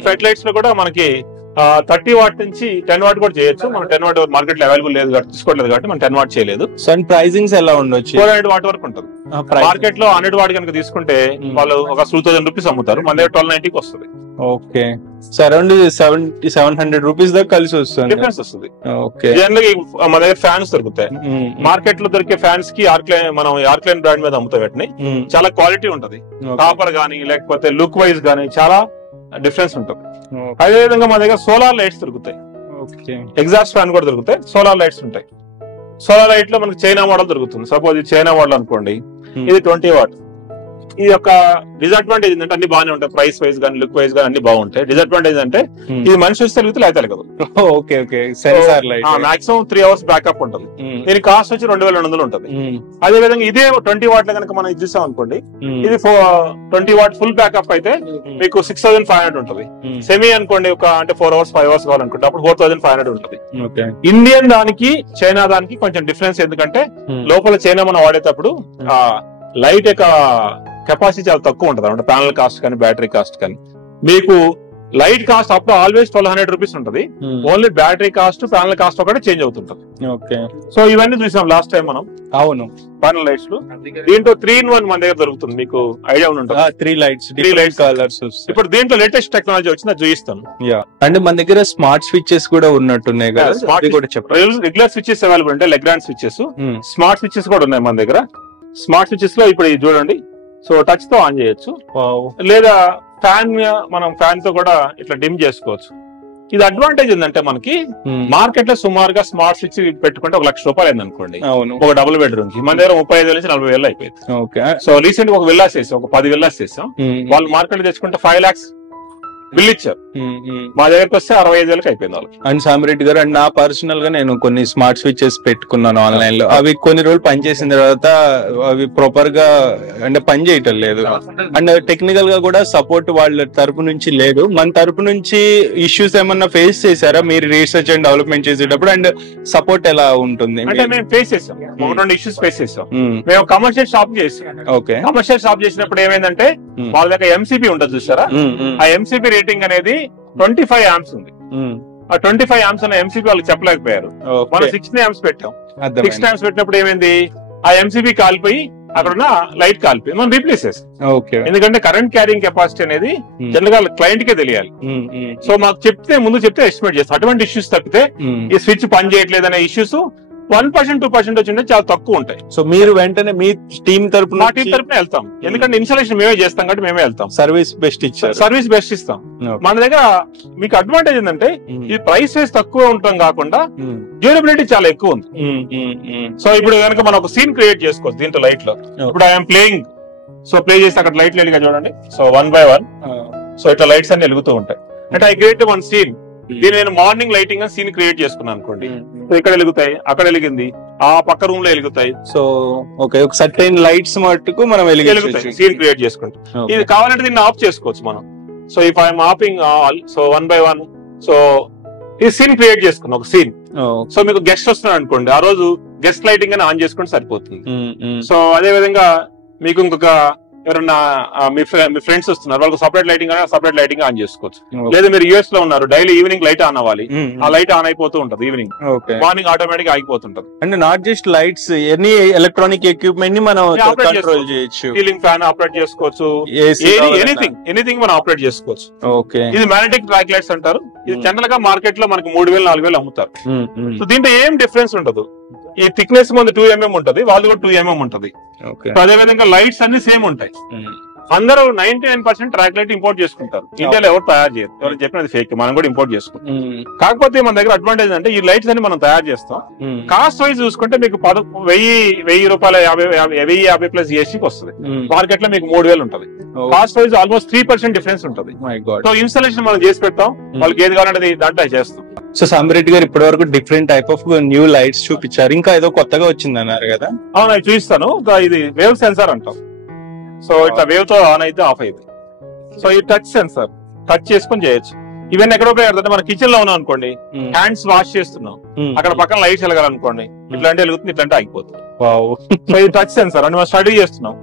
ఫెడ్ లైట్స్ లో కూడా మనకి 30 వాట్ నుంచి 10 వాట్ కూడా చేయొచ్చు. మనం 10 వాట్ మార్కెట్ లో అవైలబుల్ లేదు కాబట్టి తీసుకోవట్లేదు కాబట్టి మనం 10 వాట్ చేయలేదు. సో ప్రైజింగ్స్ ఎలా ఉండొచ్చు? 400 వాట్ వరకు ఉంటుంది. మార్కెట్ లో 100 వాట్ కనుక తీసుకుంటే వాళ్ళు ఒక 2000 రూపీస్ అమ్ముతారు. మన దగ్గర 1290కి వస్తుంది. ఓకే. సో అరౌండ్ 700 రూపీస్ దాకా కలిసి వస్తుంది, డిఫరెన్స్ వస్తుంది. జనరల్ గా మన దగ్గర ఫ్యాన్స్ దొరుకుతాయి. మార్కెట్ లో దొరికే ఫ్యాన్స్ కి మనం ఆర్క్లైన్ బ్రాండ్ మీద అమ్ముతాయి. వాటిని చాలా క్వాలిటీ ఉంటది. కాపర్ గానీ లేకపోతే లుక్ వైజ్ గానీ చాలా డిఫరెన్స్ ఉంటుంది. అదే విధంగా మన దగ్గర సోలార్ లైట్స్ దొరుకుతాయి. ఎగ్జాస్ట్ ఫ్యాన్ కూడా దొరుకుతాయి. సోలార్ లైట్స్ ఉంటాయి. సోలార్ లైట్ లో మనకి చైనా మోడల్ దొరుకుతుంది. సపోజ్ ఇది చైనా మోడల్ అనుకోండి, ఇది 20 వాట్. ఈ యొక్క డిసడ్వాంటేజ్ ఏంటంటే అన్ని బాగానే ఉంటాయి, ప్రైస్ వైజ్ గానీ లుక్ వైజ్ గానీ అన్ని బాగుంటాయి. డిసడ్వాంటేజ్ అంటే ఇది మనిషి వస్తే తెలిగితే అయితే తెలగదు. మాక్సిమం 3 అవర్స్ బ్యాకప్ ఉంటుంది. దీని కాస్ట్ వచ్చి 2200 ఉంటుంది. అదే విధంగా ఇదే 20 వాట్ కనుక మనం చూసాం అనుకోండి, ఇది 20 వాట్ ఫుల్ బ్యాకప్ అయితే మీకు 6500 ఉంటుంది. సెమీ అనుకోండి, ఒక అంటే 4 అవర్స్ 5 అవర్స్ కావాలనుకుంటే అప్పుడు 4500 ఉంటుంది. ఇండియన్ దానికి చైనా దానికి కొంచెం డిఫరెన్స్. ఎందుకంటే లోపల చైనా మనం వాడేటప్పుడు లైట్ యొక్క కెపాసిటీ చాలా తక్కువ ఉంటుంది. అంటే ప్యానల్ కాస్ట్ కానీ బ్యాటరీ కాస్ట్ కానీ మీకు లైట్ కాస్ట్ అప్పుడు ఆల్వేస్ 1200 రూపీస్ ఉంటుంది. Only battery cost panel cost ఒకటే చేంజ్ అవుతుంటది. సో ఇవన్నీ చూసాం లాస్ట్ టైం మనం. అవును, ప్యానల్ లైట్స్ లో దీంట్లో 3-in-1 మన దగ్గర దొరుకుతుంది. మీకు ఐడియా ఉంటుంది. 3 లైట్స్ కలర్స్. ఇప్పుడు దీంట్లో లేటెస్ట్ టెక్నాలజీ వచ్చింది, అది చూపిస్తాను. అంటే మన దగ్గర స్మార్ట్ స్విచెస్ కూడా ఉన్నట్టున్నాయి కదా, రెగ్యులర్ స్విచెస్ అవైలబుల్ ఉంటాయి. లెగ్రాండ్ స్విచెస్, స్మార్ట్ స్విచెస్ కూడా ఉన్నాయి మన దగ్గర. స్మార్ట్ స్విచెస్ లో ఇప్పుడు చూడండి, సో టచ్ తో ఆన్ చేయొచ్చు, లేదా ఫ్యాన్ మనం ఫ్యాన్ తో కూడా ఇట్లా డిమ్ చేసుకోవచ్చు. ఇది అడ్వాంటేజ్ ఏంటంటే మనకి మార్కెట్ లో సుమారుగా స్మార్ట్ స్విచ్ పెట్టుకుంటే 1 లక్ష రూపాయలు అయింది అనుకోండి ఒక డబుల్ బెడ్రూమ్ కి. మన దగ్గర 35,000 నుంచి 40,000 అయిపోయింది. సో రీసెంట్ గా ఒక విల్లాస్ చేసాం, ఒక 10 విల్లాస్ చేసాం. వాళ్ళు మార్కెట్ లో తెచ్చుకుంటే 5 lakhs బిల్ ఇచ్చారు, మా దగ్గరకు వస్తే 65,000కి అయిపోయింది వాళ్ళకి. అండ్ సామిరెడ్డి గారు, అండ్ నా పర్సనల్ గా నేను కొన్ని స్మార్ట్ స్విచెస్ పెట్టుకున్నాను ఆన్లైన్ లో. అవి కొన్ని రోజులు పనిచేసిన తర్వాత అవి ప్రాపర్ గా అంటే పని చేయటం లేదు. అండ్ టెక్నికల్ గా కూడా సపోర్ట్ వాళ్ళ తరపు నుంచి లేదు. మన తరపు నుంచి ఇష్యూస్ ఏమన్నా ఫేస్ చేశారా మీరు రీసెర్చ్ అండ్ డెవలప్మెంట్ చేసేటప్పుడు? అండ్ సపోర్ట్ ఎలా ఉంటుంది? అంటే మేము ఫేస్ చేసాం, 1-2 ఇష్యూస్ ఫేస్ చేసాం. మేము కమర్షియల్ షాప్ చేసాం. ఓకే, కమర్షియల్ షాప్ చేసినప్పుడు ఏమైందంటే వాళ్ళ దగ్గర ఎంసీబీ ఉంటుంది చూసారా, ఆ ఎంసీబీ రేటింగ్ అనేది 25 amps ఉంది. ఆ 25 amps అనే ఎంసీబీ వాళ్ళకి చెప్పలేకపోయారు. మనం 16 amps పెట్టాం. 16 amps పెట్టినప్పుడు ఏమైంది, ఆ ఎంసీబీ కాలిపోయి అక్కడ ఉన్న లైట్ కాలిపోయి మనం రీప్లేస్ చేస్తాం. ఎందుకంటే కరెంట్ క్యారింగ్ కెపాసిటీ అనేది జనరల్ గా క్లయింట్ కే తెలియాలి. సో మాకు ముందు చెప్తే ఎస్టిమేట్ చేస్తాం. అటువంటి ఇష్యూస్ తప్పితే ఈ స్విచ్ పని చేయట్లేదు అనే ఇష్యూస్ 1% 2% వచ్చింటే చాలా తక్కువ ఉంటాయి. సో మీరు వెంటనే మీ టీం తరపున, మా టీం తరపున వెళ్తాం. ఎందుకంటే ఇన్స్టాలేషన్ మేమే చేస్తాం కాబట్టి మేమే వెళ్తాం. సర్వీస్ బెస్ట్ ఇచ్చారు, సర్వీస్ బెస్ట్ ఇస్తాం. మన దగ్గర మీకు అడ్వాంటేజ్ ఏంటంటే ఇది ప్రైస్ వైజ్ తక్కువ ఉండటం కాకుండా డ్యూరబిలిటీ చాలా ఎక్కువ ఉంది. సో ఇప్పుడు కనుక మనం ఒక సీన్ క్రియేట్ చేసుకోవచ్చు దీంట్లో లైట్ లో. ఇప్పుడు ఐఎమ్ ప్లేయింగ్, సో ప్లే చేసి అక్కడ లైట్లు వెలిగా చూడండి. సో 1 by 1 సో ఇట్లా లైట్స్ అన్ని వెలుగుతూ ఉంటాయి. అంటే ఐ క్రియేట్ 1 scene. దీని నేను మార్నింగ్ లైటింగ్ అని సీన్ క్రియేట్ చేసుకున్నాను అనుకోండి. ఇక్కడ వెలుగుతాయి, అక్కడ వెలిగింది, ఆ పక్క రూమ్ లో వెలుగుతాయి. సో ఓకే, ఒక సర్టెన్ లైట్స్ మట్టుకు మనం వెలుగుతాయి సీన్ క్రియేట్ చేసుకుంటాం. ఇది కావాలంటే దీన్ని ఆఫ్ చేసుకోవచ్చు మనం. So if I'm offing all, so 1 by 1 so ఈ సీన్ క్రియేట్ చేసుకున్నాం ఒక సీన్. సో మీకు గెస్ట్ వస్తున్నారు అనుకోండి, ఆ రోజు గెస్ట్ లైటింగ్ అని ఆన్ చేసుకుంటే సరిపోతుంది. సో అదే విధంగా మీకు ఇంకొక ఎవరన్నా మీ ఫ్రెండ్స్ వస్తున్నారు, వాళ్ళకి సపరేట్ లైటింగ్ ఆన్ చేసుకోవచ్చు. లేదా మీరు యూఎస్ లో ఉన్నారు, డైలీ ఈవినింగ్ లైట్ ఆన్ అవ్వాలి, ఆ లైట్ ఆన్ అయిపోతూ ఉంటది. ఈవినింగ్, మార్నింగ్ ఆటోమేటిక్ ఆగిపోతుంటది. అంటే not just lights, any electronic equipment ని మనం కంట్రోల్ చేయొచ్చు. సీలింగ్ ఫ్యాన్ ఆపరేట్ చేసుకోవచ్చు, ఎనీథింగ్ మనం ఆపరేట్ చేసుకోవచ్చు. ఓకే, ఇది మ్యాగ్నెటిక్ ట్రాక్ లైట్స్ అంటారు. ఇది జనరల్ గా మార్కెట్ లో మనకి 3,000 4,000 అమ్ముతారు. సో దీంట్లో ఏం డిఫరెన్స్ ఉండదు. ఈ థిక్నెస్ ముందు 2 mm ఉంటది, వాళ్ళు కూడా 2 mm ఉంటది. అదే విధంగా లైట్స్ అన్ని సేమ్ ఉంటాయి. అందరూ 99% ట్రాక్ లైట్ ఇంపోర్ట్ చేసుకుంటారు. ఇండియాలో ఎవరు తయారు చేయరు, ఎవరు చెప్పినది ఫేక్, మనం కూడా ఇంపోర్ట్ చేసుకుంటాం. కాకపోతే మన దగ్గర అడ్వాంటేజ్ అంటే ఈ లైట్స్ అన్ని మనం తయారు చేస్తాం. కాస్ట్ వైజ్ చూసుకుంటే మీకు 1,000 రూపాయలు 1,050 ప్లస్ జిఎస్టీకి వస్తుంది. మార్కెట్ లో మీకు 3,000 ఉంటది. కాస్ట్ వైజ్ ఆల్మోస్ట్ 3% డిఫరెన్స్ ఉంటది. సో ఇన్స్టాలేషన్ మనం చేసి పెడతాం, వాళ్ళకి ఏది కావాలంటే దాంట్లో చేస్తాం. సో సామిరెడ్డి గారు ఇప్పటి వరకు different type of new lights చూపించారు, ఇంకా ఏదో కొత్తగా వచ్చింది అన్నారు కదా? అవును, అవి చూపిస్తాను. ఇది వేవ్ సెన్సార్ అంటాం. సో ఇట్లా వేవ్ తో ఆన్ అయితే ఆఫ్ అయితే. సో ఈ టచ్ సెన్సార్, టచ్ చేసుకొని చేయొచ్చు. ఇవన్నీ ఎక్కడ ఉపయోగపడుతుంది, మన కిచెన్ లో ఉన్నాం అనుకోండి, హ్యాండ్స్ వాష్ చేస్తున్నాం, అక్కడ పక్కన లైట్స్ వెలగాలనుకోండి, ఇట్లాంటి వెలుగుతుంది, ఇట్లాంటి ఆగిపోతుంది. సో ఇది టచ్ సెన్సార్ అని మనం స్టడీ చేస్తున్నాం.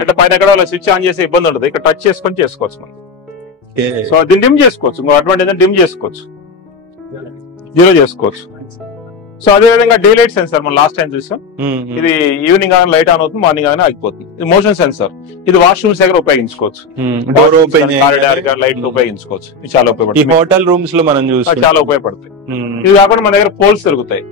అంటే పైన ఎక్కడ స్విచ్ ఆన్ చేసే ఇబ్బంది ఉంటుంది, ఇక్కడ టచ్ చేసుకొని చేసుకోవచ్చు మనం. సో దీన్ని డిమ్ చేసుకోవచ్చు. ఇంకో అడ్వాంటేజ్ డిమ్ చేసుకోవచ్చు, జీరో చేసుకోవచ్చు. సో అదే విధంగా డే లైట్ సెన్సార్ మనం లాస్ట్ టైం చూసాం. ఇది ఈవినింగ్ కానీ లైట్ ఆన్ అవుతుంది, మార్నింగ్ కానీ ఆగిపోతుంది. ఇది మోషన్ సెన్సార్, ఇది వాష్రూమ్స్ దగ్గర ఉపయోగించుకోవచ్చు, డోర్ ఓపెన్ లైట్ ఉపయోగించుకోవచ్చు. ఇది చాలా ఉపయోగపడుతుంది. హోటల్ రూమ్స్ లో మనం చూస్తే చాలా ఉపయోగపడుతుంది. ఇది కాకుండా మన దగ్గర పోల్స్ దొరుకుతాయి.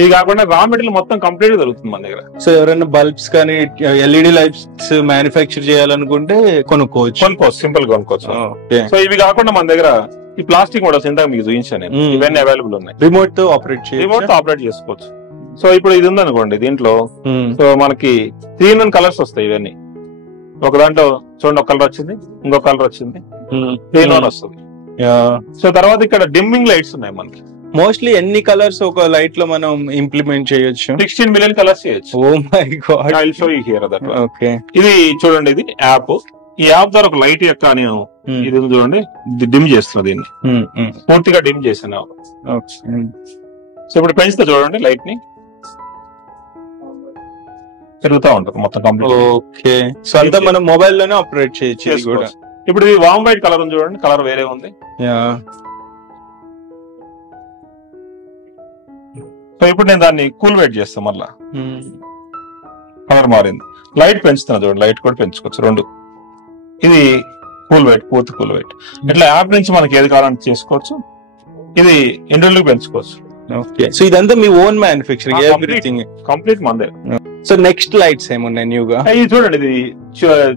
ఇది కాకుండా రా మెటీరియల్ మొత్తం కంప్లీట్ గా దొరుకుతుంది మన దగ్గర. సో ఎవరైనా బల్బ్స్ కానీ ఎల్ఈడి లైట్స్ మ్యానుఫ్యాక్చర్ చేయాలనుకుంటే కొనుక్కోవచ్చు, సింపుల్ గా కొనుక్కోవచ్చు. సో ఇవి కాకుండా మన దగ్గర ఈ ప్లాస్టిక్ మోడల్స్ ఇంతకు మీకు చూపించాను, ఇవన్నీ అవైలబుల్ ఉన్నాయి. రిమోట్ తో ఆపరేట్ చేసుకోవచ్చు. సో ఇప్పుడు ఇది ఉందనుకోండి, దీంట్లో సో మనకి 3 కలర్స్ వస్తాయి. ఇవన్నీ ఒక దాంట్లో చూడండి, ఒక కలర్ వచ్చింది, ఇంకొక కలర్ వచ్చింది, 3 వస్తుంది. సో తర్వాత ఇక్కడ డిమ్మింగ్ లైట్స్ ఉన్నాయి మనకి. మోస్ట్లీ ఎన్ని కలర్స్ ఒక లైట్ లో మనం ఇంప్లిమెంట్ చేయొచ్చు? 16 million కలర్స్ చేయొచ్చు. Oh my god, I will show you here that. Okay, ఇది చూడండి, ఇది యాప్. ఈ యాప్ ద్వారా ఒక లైట్ యొక్క నేను ఇది చూడండి డిమ్ చేస్తున్నా, దీన్ని పూర్తిగా డిమ్ చేసాను. సో ఇప్పుడు పెంచుతా చూడండి, లైట్ ని పెరుగుతా ఉంటుంది మొత్తం కంప్లీట్. ఓకే, సో అంతా మనం మొబైల్ లోనే ఆపరేట్ చేయొచ్చు. ఇప్పుడు ఇది వామ్ వైట్ కలర్ ఉంది చూడండి, కలర్ వేరే ఉంది. సో ఇప్పుడు నేను దాన్ని కూల్ వెయిట్ చేస్తాను, మళ్ళా కలర్ మారింది. లైట్ పెంచుతున్నా చూడండి, లైట్ కూడా పెంచుకోవచ్చు 2. ఇది కూల్ వెయిట్, పూర్తి కూల్ వెయిట్. ఇట్లా యాప్ నుంచి మనకి ఏది కావాలంటే చేసుకోవచ్చు. ఇది ఇండివిజువల్ పెంచుకోవచ్చు. సో ఇదంతా మీ ఓన్ మ్యానుఫ్యాక్చరింగ్, ఎవ్రీథింగ్ కంప్లీట్ మందే. సో నెక్స్ట్ లైట్స్ ఏమున్నాయి న్యూగా? ఇది చూడండి, ఇది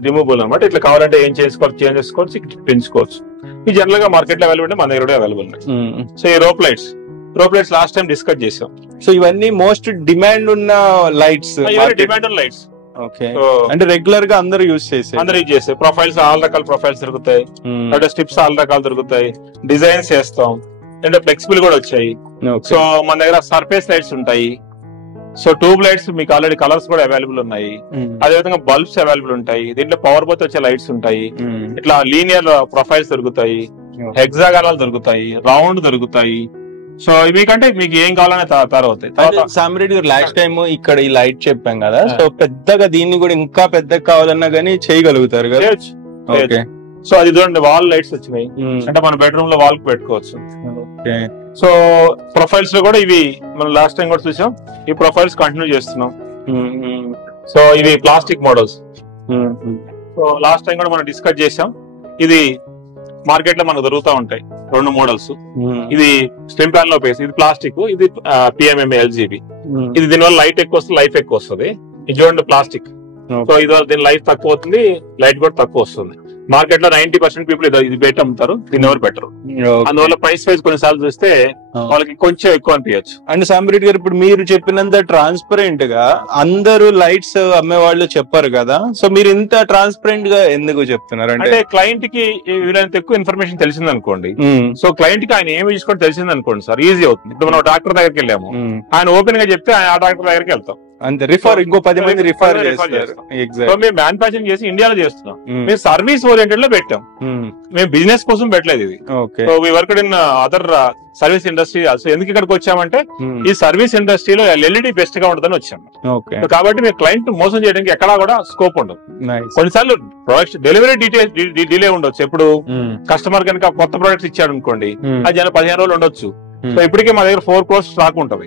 రిమూవబుల్ అనమాట. ఇట్లా కావాలంటే ఏం చేసుకోవచ్చు, చేంజ్ చేసుకోవచ్చు, పెంచుకోవచ్చు. ఇది జనరల్ గా మార్కెట్ లో అవైలబుల్, మన దగ్గర కూడా అవైలబుల్ ఉన్నాయి. సో ఈ rope lights last time discuss చేసాం. సో ఇవన్నీ మోస్ట్ డిమాండ్ ఉన్న లైట్స్, డిమాండ్ ఉన్న లైట్స్. ఓకే, అంటే రెగ్యులర్ గా అందరూ యూజ్ చేసే ప్రొఫైల్స్, ఆల్ రకాల ప్రొఫైల్స్ దొరుకుతాయి, అంటే స్ట్రిప్స్ ఆల్ రకాలు దొరుకుతాయి, డిజైన్స్ చేస్తాం, అంటే ఫ్లెక్సిబుల్ కూడా వచ్చాయి. సో మన దగ్గర సర్ఫేస్ లైట్స్ ఉంటాయి. సో ట్యూబ్ లైట్స్ మీకు ఆల్రెడీ కలర్స్ కూడా అవైలబుల్ ఉన్నాయి. అదేవిధంగా బల్బ్స్ అవైలబుల్ ఉంటాయి. దీంట్లో పవర్ పోతే వచ్చే లైట్స్ ఉంటాయి. ఇట్లా లీనియర్ ప్రొఫైల్స్ దొరుకుతాయి, హెక్సాగానాలు దొరుకుతాయి, రౌండ్ దొరుకుతాయి. సో మీకంటే మీకు ఏం కావాలనే తయారవుతాయి. సామిరెడ్డి గారు లాస్ట్ టైం ఇక్కడ ఈ లైట్ చెప్పాం కదా, సో పెద్దగా దీన్ని కూడా ఇంకా పెద్దగా కావాలన్నా గానీ చేయగలుగుతారు కదా? ఓకే. సో అది చూడండి, వాల్ లైట్స్ వచ్చినాయి, అంటే మన బెడ్రూమ్ లో వాల్ కు పెట్టుకోవచ్చు. సో ప్రొఫైల్స్ లో కూడా ఇవి మనం లాస్ట్ టైం కూడా చూసాం, ఈ ప్రొఫైల్స్ కంటిన్యూ చేస్తున్నాం. సో ఇవి plastic models. So last time కూడా మనం డిస్కస్ చేసాం. ఇది మార్కెట్ లో మనకు దొరుకుతూ ఉంటాయి 2 మోడల్స్. ఇది స్లిమ్ ప్యాన్ లో పేస్, ఇది ప్లాస్టిక్, ఇది PMMA LGB. ఇది దీనివల్ల లైట్ ఎక్కువ వస్తుంది, లైఫ్ ఎక్కువ వస్తుంది. ఇది చూడండి ప్లాస్టిక్. సో ఇది దీని లైఫ్ తక్కువ అవుతుంది, లైట్ కూడా తక్కువ వస్తుంది. మార్కెట్ లో 90% పీపుల్ ఇది పెట్టి అమ్ముతారు, దీన్ని ఎవరు పెట్టరు. అందువల్ల ప్రైస్ వైజ్ కొన్నిసార్లు చూస్తే వాళ్ళకి కొంచెం ఎక్కువ అనిపించచ్చు. అండ్ సామిరెడ్డి గారు, ఇప్పుడు మీరు చెప్పినంత ట్రాన్స్పరెంట్ గా అందరూ లైట్స్ అమ్మే వాళ్ళు చెప్పారు కదా, సో మీరు ఇంత ట్రాన్స్పరెంట్ గా ఎందుకు చెప్తున్నారు? అంటే క్లయింట్ కి వీలైనంత ఎక్కువ ఇన్ఫర్మేషన్ తెలిసింది అనుకోండి. సో క్లయింట్ కి ఆయన ఏమి తీసుకోవడం తెలిసింది అనుకోండి సార్, ఈజీ అవుతుంది. ఇప్పుడు మనం డాక్టర్ దగ్గరికి వెళ్ళాము, ఆయన ఓపెన్ గా చెప్తే ఆ డాక్టర్ దగ్గరికి వెళ్తాం. అంతే, రిఫర్ ఇంకో 10 మంది రిఫర్ చేస్తారు. మేము మ్యానుఫాక్చరింగ్ చేసి ఇండియాలో చేస్తున్నాం, మేము సర్వీస్ ఓరియంటెడ్ లో పెట్టాం, మేము బిజినెస్ కోసం పెట్టలేదు ఇది. So we worked in other service industry. So ఎందుకు ఇక్కడికి వచ్చామంటే ఈ సర్వీస్ ఇండస్ట్రీలో LED బెస్ట్ గా ఉంటుందని వచ్చాము. కాబట్టి మీరు క్లయింట్ మోసం చేయడానికి ఎక్కడా కూడా స్కోప్ ఉండదు. కొన్నిసార్లు ప్రొడక్ట్ డెలివరీ డిలే ఉండొచ్చు. ఎప్పుడు కస్టమర్ కనుక కొత్త ప్రొడక్ట్స్ ఇచ్చాడు అనుకోండి, అది 15 రోజులు ఉండొచ్చు. సో ఇప్పటికే మా దగ్గర 4 crores స్టాక్ ఉంటది.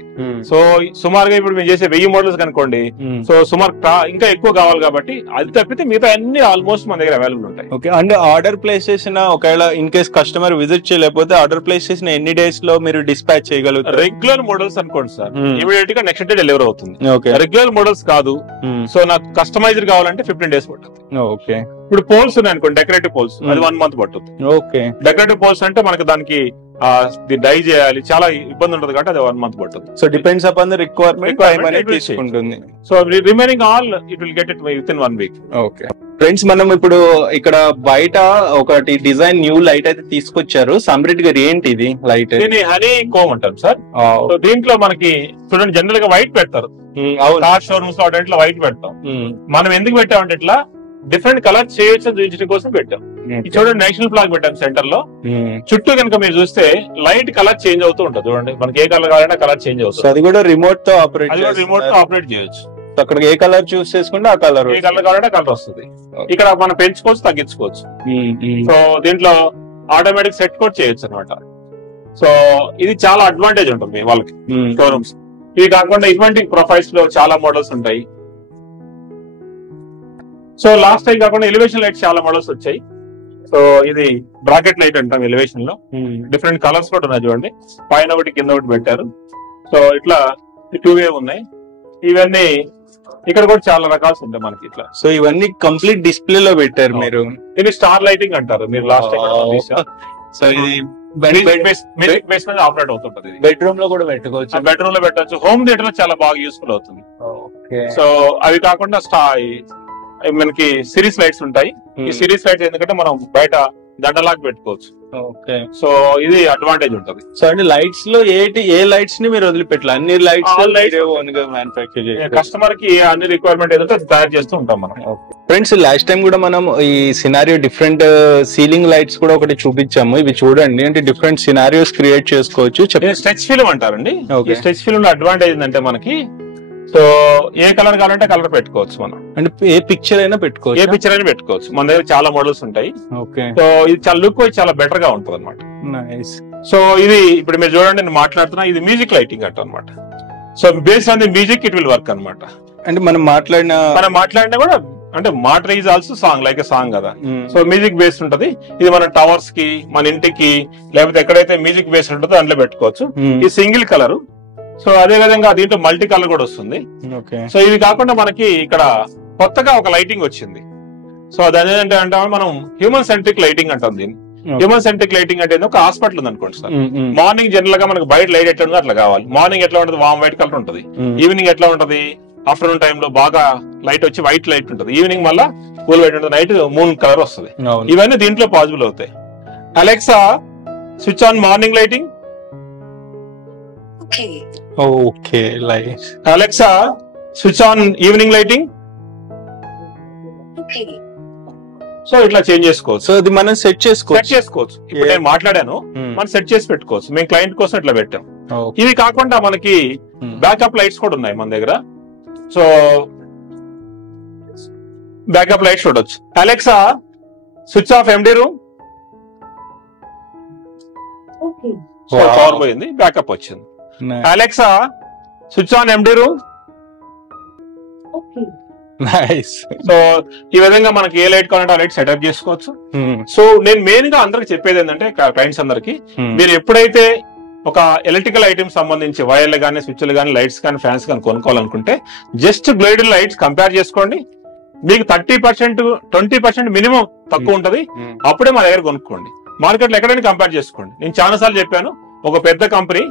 సో సుమారుగా ఇప్పుడు మేము చేసే 1000 మోడల్స్ కనుకోండి, సో సుమారు ఇంకా ఎక్కువ కావాలి కాబట్టి అది తప్పితే మిగతా అన్ని ఆల్మోస్ట్ మన దగ్గర అవైలబుల్ ఉంటాయి. ఓకే, అంటే ఆర్డర్ ప్లేస్ చేసిన ఒకవేళ ఇన్ కేస్ కస్టమర్ విజిట్ చేయలేకపోతే ఆర్డర్ ప్లేస్ చేసిన ఎన్ని డేస్ లో మీరు డిస్పాచ్ చేయగలుగుతారు? రెగ్యులర్ మోడల్స్ అనుకోండి సార్, ఇమీడియట్ గా నెక్స్ట్ డే డెలివరీ అవుతుంది. రెగ్యులర్ మోడల్స్ కాదు, సో నాకు కస్టమైజ్డ్ కావాలంటే 15 days పడుతుంది. ఓకే. ఇప్పుడు పోల్స్ ఉన్నాయి అనుకోండి, డెకరేటివ్ పోల్స్, అది 1 month పడుతుంది. ఓకే. డెకరేటివ్ పోల్స్ అంటే మనకి దానికి డై చేయాలి, చాలా ఇబ్బంది ఉంటుంది కాబట్టి అది 1 month పడుతుంది. So depends upon the requirement time అనేది తీసుకుంటుంది. So remaining all it will get it with in 1 week. Okay friends, మనం ఇప్పుడు ఇక్కడ బయట ఒకటి డిజైన్ న్యూ లైట్ అయితే తీసుకొచ్చారు. సామిరెడ్డి గారు, ఏంటి ఇది లైట్? దీన్ని హనీ కోమ్ అంటాం సార్. సో దీంట్లో మనకి చూడండి, జనరల్ గా వైట్ పెడతారు, కార్ షోరూమ్స్ లో అట్లా వైట్ పెడతాం. మనం ఎందుకు పెట్టామంటే ఇట్లా డిఫరెంట్ కలర్ చేయొచ్చు చూపించడం కోసం పెట్టాం. చూడండి, నేషనల్ ఫ్లాగ్ పెట్టాం సెంటర్ లో. చుట్టూ కనుక మీరు చూస్తే లైట్ కలర్ చేంజ్ అవుతూ ఉంటుంది. చూడండి, మనకి ఏ కలర్ కావాలంటే కలర్ చేంజ్ అవుతుంది. అది కూడా రిమోట్ తో ఆపరేట్ చేయొచ్చు. అక్కడ ఏ కలర్ చూస్ చేసుకుంటే ఆ కలర్, ఏ కలర్ కావాలంటే కలర్ వస్తుంది. ఇక్కడ మనం పెంచుకోవచ్చు, తగ్గించుకోవచ్చు. సో దీంట్లో ఆటోమేటిక్ సెట్ కూడా చేయొచ్చు అనమాట. సో ఇది చాలా అడ్వాంటేజ్ ఉంటుంది వాళ్ళకి షోరూమ్స్. ఇవి కాకుండా ఇటువంటి ప్రొఫైల్స్ లో చాలా మోడల్స్ ఉంటాయి. సో లాస్ట్ టైం కాకుండా ఎలివేషన్ లైట్స్ చాలా మోడల్స్ వచ్చాయి. సో ఇది బ్రాకెట్ లైట్ అంటాం ఎలివేషన్ లో. డిఫరెంట్ కలర్స్ కూడా ఉన్నాయి చూడండి, పైన ఒకటి కింద ఒకటి పెట్టారు. సో ఇట్లా 2-way ఉన్నాయి. ఇవన్నీ ఇక్కడ కూడా చాలా రకాలు ఉంటాయి మనకి ఇట్లా. సో ఇవన్నీ కంప్లీట్ డిస్ప్లే లో పెట్టారు మీరు. ఇది స్టార్ లైటింగ్ అంటారు. మీరు లాస్ట్ టైం సో ఇది ఆపరేట్ అవుతుంటది. బెడ్రూమ్ లో కూడా పెట్టుకోవచ్చు, బెడ్రూమ్ లో పెట్టవచ్చు, హోమ్ థియేటర్ లో చాలా బాగా యూస్ఫుల్ అవుతుంది. సో అవి కాకుండా మనకి సిరీస్ లైట్స్ ఉంటాయి. ఈ సిరీస్ లైట్స్ ఎందుకంటే మనం బయట దండలాగా పెట్టుకోవచ్చు. సో ఇది అడ్వాంటేజ్ ఉంటుంది. సో అంటే లైట్స్ లో ఏ లైట్స్ ని మీరు వదిలిపెట్టాలి? అన్ని లైట్స్ కస్టమర్ కి అన్ని రిక్వైర్మెంట్ ఏదైతే తయారు చేస్తూ ఉంటాం మనం. ఫ్రెండ్స్, లాస్ట్ టైం కూడా మనం ఈ సినారియో డిఫరెంట్ సీలింగ్ లైట్స్ కూడా ఒకటి చూపించాము. ఇవి చూడండి, అంటే డిఫరెంట్ సినారియోస్ క్రియేట్ చేసుకోవచ్చు. స్ట్రెచ్ ఫిల్మ్ అంటారండి. స్ట్రెచ్ ఫిల్మ్ అడ్వాంటేజ్ ఏంటంటే మనకి, సో ఏ కలర్ కావాలంటే కలర్ పెట్టుకోవచ్చు మనం. అంటే ఏ పిక్చర్ అయినా పెట్టుకోవచ్చు, ఏ పిక్చర్ అయినా పెట్టుకోవచ్చు. మన దగ్గర చాలా మోడల్స్ ఉంటాయి. సో ఇది చాలా లుక్ చాలా బెటర్ గా ఉంటుంది అనమాట. సో ఇది ఇప్పుడు మీరు చూడండి, నేను మాట్లాడుతున్నా, ఇది మ్యూజిక్ లైటింగ్ అంట అనమాట. So based on the music it will work అనమాట. అంటే మనం మాట్లాడినా కూడా, అంటే మాట is also song like a song కదా. సో మ్యూజిక్ బేస్డ్ ఉంటది. ఇది మన టవర్స్ కి, మన ఇంటికి, లేకపోతే ఎక్కడైతే మ్యూజిక్ బేస్డ్ ఉంటుందో అందులో పెట్టుకోవచ్చు. ఈ సింగిల్ కలర్ సో అదే విధంగా దీంట్లో మల్టీ కలర్ కూడా వస్తుంది. సో ఇవి కాకుండా మనకి ఇక్కడ కొత్తగా ఒక లైటింగ్ వచ్చింది. సో దాని ఏంటంటే మనం హ్యూమన్ సెంట్రిక్ లైటింగ్ అంటాం దీన్ని. హ్యూమన్ సెంట్రిక్ లైటింగ్ అంటే ఒక హాస్పిటల్ ఉంది అనుకోండి సార్. మార్నింగ్ జనరల్ గా మనకు బయట లైట్ ఎట్లా ఉందో అట్లా కావాలి. మార్నింగ్ ఎట్లా ఉంటుంది, వామ్ వైట్ కలర్ ఉంటుంది. ఈవినింగ్ ఎట్లా ఉంటుంది, ఆఫ్టర్నూన్ టైమ్ లో బాగా లైట్ వచ్చి వైట్ లైట్ ఉంటుంది. ఈవినింగ్ మళ్ళా కూల్ వైట్ ఉంటుంది, నైట్ మూన్ కలర్ వస్తుంది. ఇవన్నీ దీంట్లో పాసిబుల్ అవుతాయి. Alexa switch on morning lighting. Okay light. Alexa switch on evening lighting. So ఇట్లా చేంజ్ చేసుకోవచ్చు. సో అది మనం సెట్ చేసుకోవచ్చు. ఇప్పుడు నేను మాట్లాడాను, మనం సెట్ చేసి పెట్టుకోవచ్చు. మేము క్లయింట్ కోసం ఇట్లా పెట్టాం. ఇవి కాకుండా మనకి బ్యాకప్ లైట్స్ కూడా ఉన్నాయి మన దగ్గర. సో బ్యాకప్ లైట్స్ చూడొచ్చు. Alexa switch of MD room. So power పోయింది, బ్యాకప్ వచ్చింది. Alexa switch on MD room. Nice. So ఈ విధంగా మనకి ఏ లైట్ కావాలంటే ఆ లైట్ సెటప్ చేసుకోవచ్చు. సో నేను మెయిన్ గా అందరికి చెప్పేది ఏంటంటే క్లయింట్స్ అందరికి, మీరు ఎప్పుడైతే ఒక ఎలక్ట్రికల్ ఐటమ్స్ సంబంధించి వైర్లు కానీ, స్విచ్లు కానీ, లైట్స్ కానీ, ఫ్యాన్స్ కానీ కొనుక్కోవాలనుకుంటే జస్ట్ గ్లోయిడ్ లైట్స్ కంపేర్ చేసుకోండి. మీకు 30%, 20% మినిమం తక్కువ ఉంటది. అప్పుడే మా దగ్గర కొనుక్కోండి. మార్కెట్ లో ఎక్కడైనా కంపేర్ చేసుకోండి. నేను చాలా సార్లు చెప్పాను, ఒక పెద్ద కంపెనీ